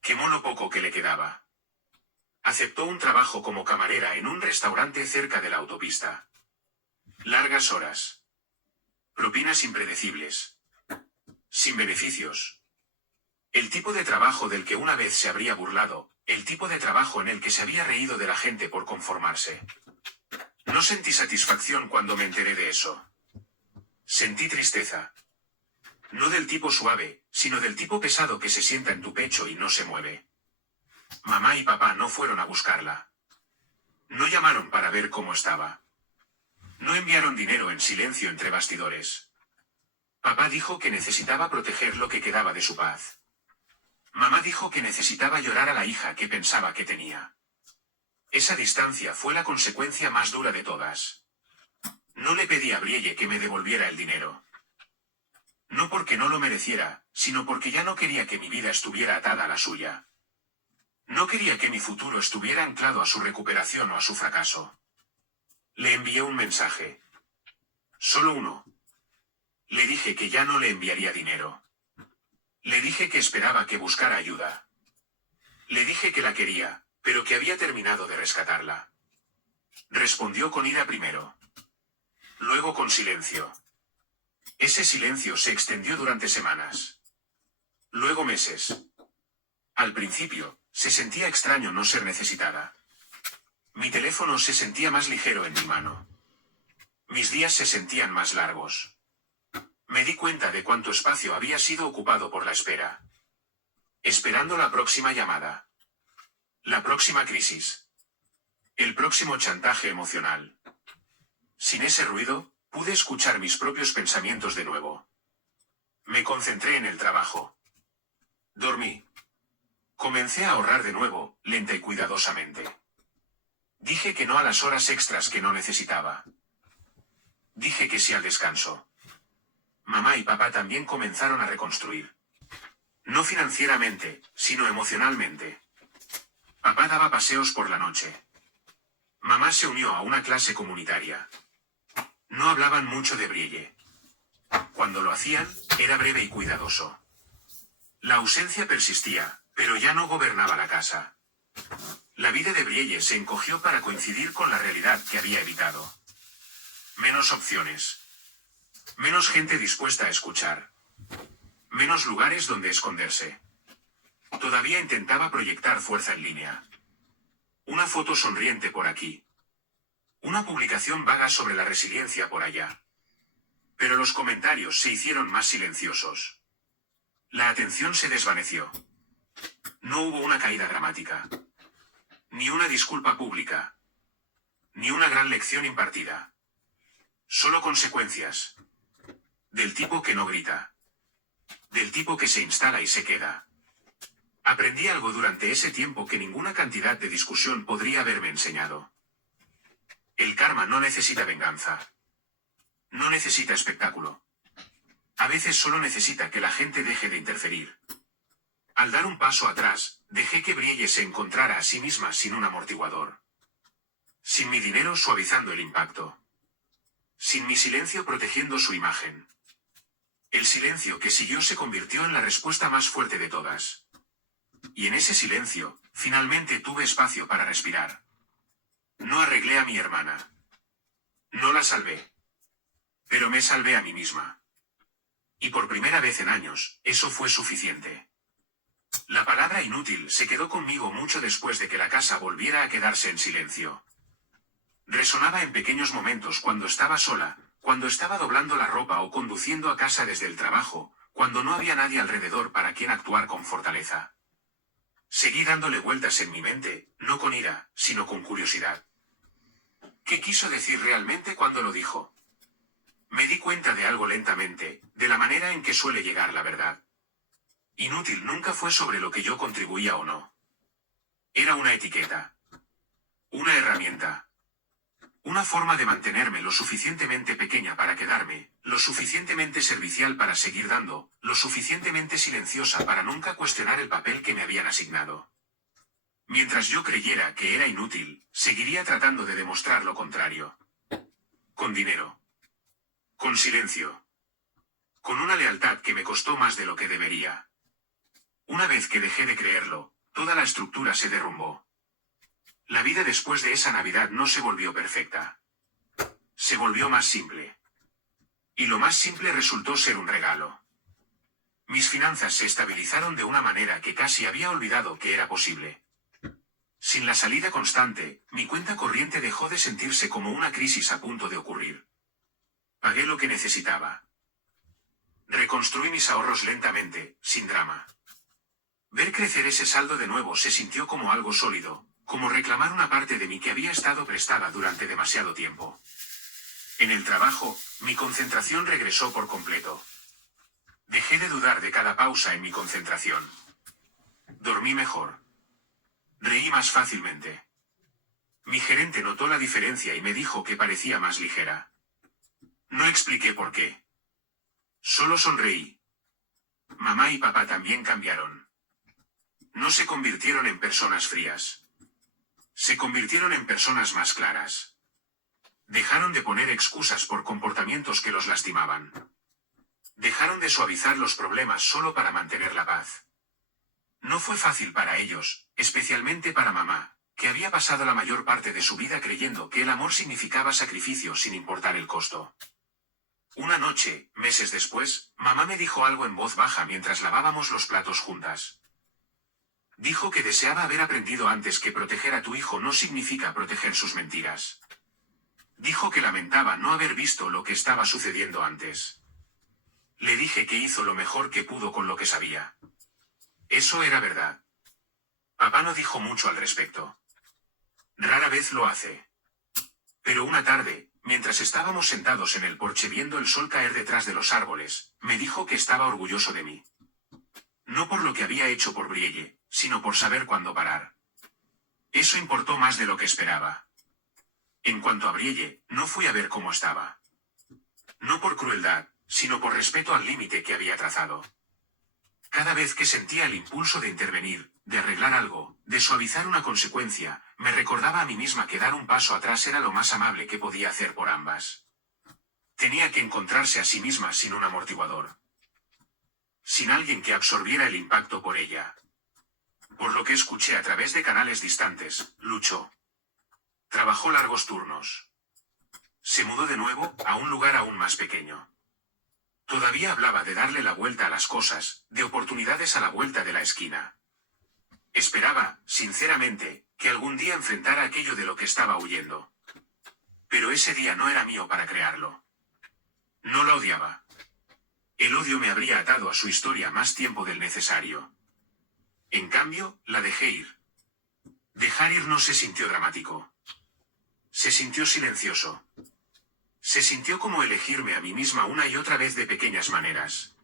Quemó lo poco que le quedaba. Aceptó un trabajo como camarera en un restaurante cerca de la autopista. Largas horas. Propinas impredecibles. Sin beneficios. El tipo de trabajo del que una vez se habría burlado, el tipo de trabajo en el que se había reído de la gente por conformarse. No sentí satisfacción cuando me enteré de eso. Sentí tristeza. No del tipo suave, sino del tipo pesado que se sienta en tu pecho y no se mueve. Mamá y papá no fueron a buscarla. No llamaron para ver cómo estaba. No enviaron dinero en silencio entre bastidores. Papá dijo que necesitaba proteger lo que quedaba de su paz. Mamá dijo que necesitaba llorar a la hija que pensaba que tenía. Esa distancia fue la consecuencia más dura de todas. No le pedí a Brielle que me devolviera el dinero. No porque no lo mereciera, sino porque ya no quería que mi vida estuviera atada a la suya. No quería que mi futuro estuviera anclado a su recuperación o a su fracaso. Le envié un mensaje. Solo uno. Le dije que ya no le enviaría dinero. Le dije que esperaba que buscara ayuda. Le dije que la quería, pero que había terminado de rescatarla. Respondió con ira primero. Luego con silencio. Ese silencio se extendió durante semanas. Luego meses. Al principio, se sentía extraño no ser necesitada. Mi teléfono se sentía más ligero en mi mano. Mis días se sentían más largos. Me di cuenta de cuánto espacio había sido ocupado por la espera. Esperando la próxima llamada. La próxima crisis. El próximo chantaje emocional. Sin ese ruido, pude escuchar mis propios pensamientos de nuevo. Me concentré en el trabajo. Dormí. Comencé a ahorrar de nuevo, lenta y cuidadosamente. Dije que no a las horas extras que no necesitaba. Dije que sí al descanso. Mamá y papá también comenzaron a reconstruir. No financieramente, sino emocionalmente. Papá daba paseos por la noche. Mamá se unió a una clase comunitaria. No hablaban mucho de Brielle. Cuando lo hacían, era breve y cuidadoso. La ausencia persistía, pero ya no gobernaba la casa. La vida de Brielle se encogió para coincidir con la realidad que había evitado. Menos opciones. Menos gente dispuesta a escuchar. Menos lugares donde esconderse. Todavía intentaba proyectar fuerza en línea. Una foto sonriente por aquí. Una publicación vaga sobre la resiliencia por allá. Pero los comentarios se hicieron más silenciosos. La atención se desvaneció. No hubo una caída dramática. Ni una disculpa pública. Ni una gran lección impartida. Solo consecuencias. Del tipo que no grita. Del tipo que se instala y se queda. Aprendí algo durante ese tiempo que ninguna cantidad de discusión podría haberme enseñado. El karma no necesita venganza. No necesita espectáculo. A veces solo necesita que la gente deje de interferir. Al dar un paso atrás, dejé que Brielle se encontrara a sí misma sin un amortiguador. Sin mi dinero suavizando el impacto. Sin mi silencio protegiendo su imagen. El silencio que siguió se convirtió en la respuesta más fuerte de todas. Y en ese silencio, finalmente tuve espacio para respirar. No arreglé a mi hermana. No la salvé. Pero me salvé a mí misma. Y por primera vez en años, eso fue suficiente. La palabra inútil se quedó conmigo mucho después de que la casa volviera a quedarse en silencio. Resonaba en pequeños momentos cuando estaba sola, cuando estaba doblando la ropa o conduciendo a casa desde el trabajo, cuando no había nadie alrededor para quien actuar con fortaleza. Seguí dándole vueltas en mi mente, no con ira, sino con curiosidad. ¿Qué quiso decir realmente cuando lo dijo? Me di cuenta de algo lentamente, de la manera en que suele llegar la verdad. Inútil nunca fue sobre lo que yo contribuía o no. Era una etiqueta. Una herramienta. Una forma de mantenerme lo suficientemente pequeña para quedarme, lo suficientemente servicial para seguir dando, lo suficientemente silenciosa para nunca cuestionar el papel que me habían asignado. Mientras yo creyera que era inútil, seguiría tratando de demostrar lo contrario. Con dinero. Con silencio. Con una lealtad que me costó más de lo que debería. Una vez que dejé de creerlo, toda la estructura se derrumbó. La vida después de esa Navidad no se volvió perfecta. Se volvió más simple. Y lo más simple resultó ser un regalo. Mis finanzas se estabilizaron de una manera que casi había olvidado que era posible. Sin la salida constante, mi cuenta corriente dejó de sentirse como una crisis a punto de ocurrir. Pagué lo que necesitaba. Reconstruí mis ahorros lentamente, sin drama. Ver crecer ese saldo de nuevo se sintió como algo sólido, como reclamar una parte de mí que había estado prestada durante demasiado tiempo. En el trabajo, mi concentración regresó por completo. Dejé de dudar de cada pausa en mi concentración. Dormí mejor. Reí más fácilmente. Mi gerente notó la diferencia y me dijo que parecía más ligera. No expliqué por qué. Solo sonreí. Mamá y papá también cambiaron. No se convirtieron en personas frías. Se convirtieron en personas más claras. Dejaron de poner excusas por comportamientos que los lastimaban. Dejaron de suavizar los problemas solo para mantener la paz. No fue fácil para ellos, especialmente para mamá, que había pasado la mayor parte de su vida creyendo que el amor significaba sacrificio sin importar el costo. Una noche, meses después, mamá me dijo algo en voz baja mientras lavábamos los platos juntas. Dijo que deseaba haber aprendido antes que proteger a tu hijo no significa proteger sus mentiras. Dijo que lamentaba no haber visto lo que estaba sucediendo antes. Le dije que hizo lo mejor que pudo con lo que sabía. Eso era verdad. Papá no dijo mucho al respecto. Rara vez lo hace. Pero una tarde, mientras estábamos sentados en el porche viendo el sol caer detrás de los árboles, me dijo que estaba orgulloso de mí. No por lo que había hecho por Brielle, sino por saber cuándo parar. Eso importó más de lo que esperaba. En cuanto a Brielle, no fui a ver cómo estaba. No por crueldad, sino por respeto al límite que había trazado. Cada vez que sentía el impulso de intervenir, de arreglar algo, de suavizar una consecuencia, me recordaba a mí misma que dar un paso atrás era lo más amable que podía hacer por ambas. Tenía que encontrarse a sí misma sin un amortiguador. Sin alguien que absorbiera el impacto por ella. Por lo que escuché a través de canales distantes, luchó. Trabajó largos turnos. Se mudó de nuevo, a un lugar aún más pequeño. Todavía hablaba de darle la vuelta a las cosas, de oportunidades a la vuelta de la esquina. Esperaba, sinceramente, que algún día enfrentara aquello de lo que estaba huyendo. Pero ese día no era mío para crearlo. No la odiaba. El odio me habría atado a su historia más tiempo del necesario. En cambio, la dejé ir. Dejar ir Elegir no se sintió dramático. Se sintió silencioso. Se sintió como elegirme a mí misma una y otra vez de pequeñas maneras.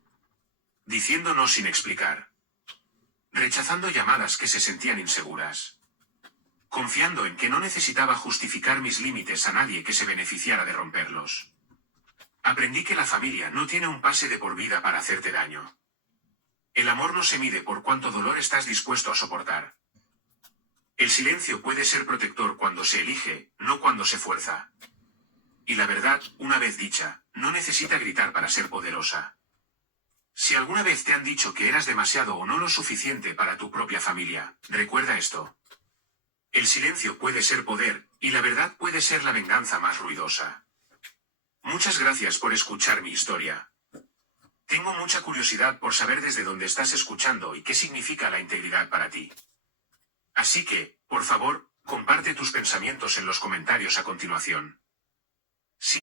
Diciendo no sin explicar. Rechazando llamadas que se sentían inseguras. Confiando en que no necesitaba justificar mis límites a nadie que se beneficiara de romperlos. Aprendí que la familia no tiene un pase de por vida para hacerte daño. El amor no se mide por cuánto dolor estás dispuesto a soportar. El silencio puede ser protector cuando se elige, no cuando se fuerza. Y la verdad, una vez dicha, no necesita gritar para ser poderosa. Si alguna vez te han dicho que eras demasiado o no lo suficiente para tu propia familia, recuerda esto. El silencio puede ser poder, y la verdad puede ser la venganza más ruidosa. Muchas gracias por escuchar mi historia. Tengo mucha curiosidad por saber desde dónde estás escuchando y qué significa la integridad para ti. Así que, por favor, comparte tus pensamientos en los comentarios a continuación. Sí.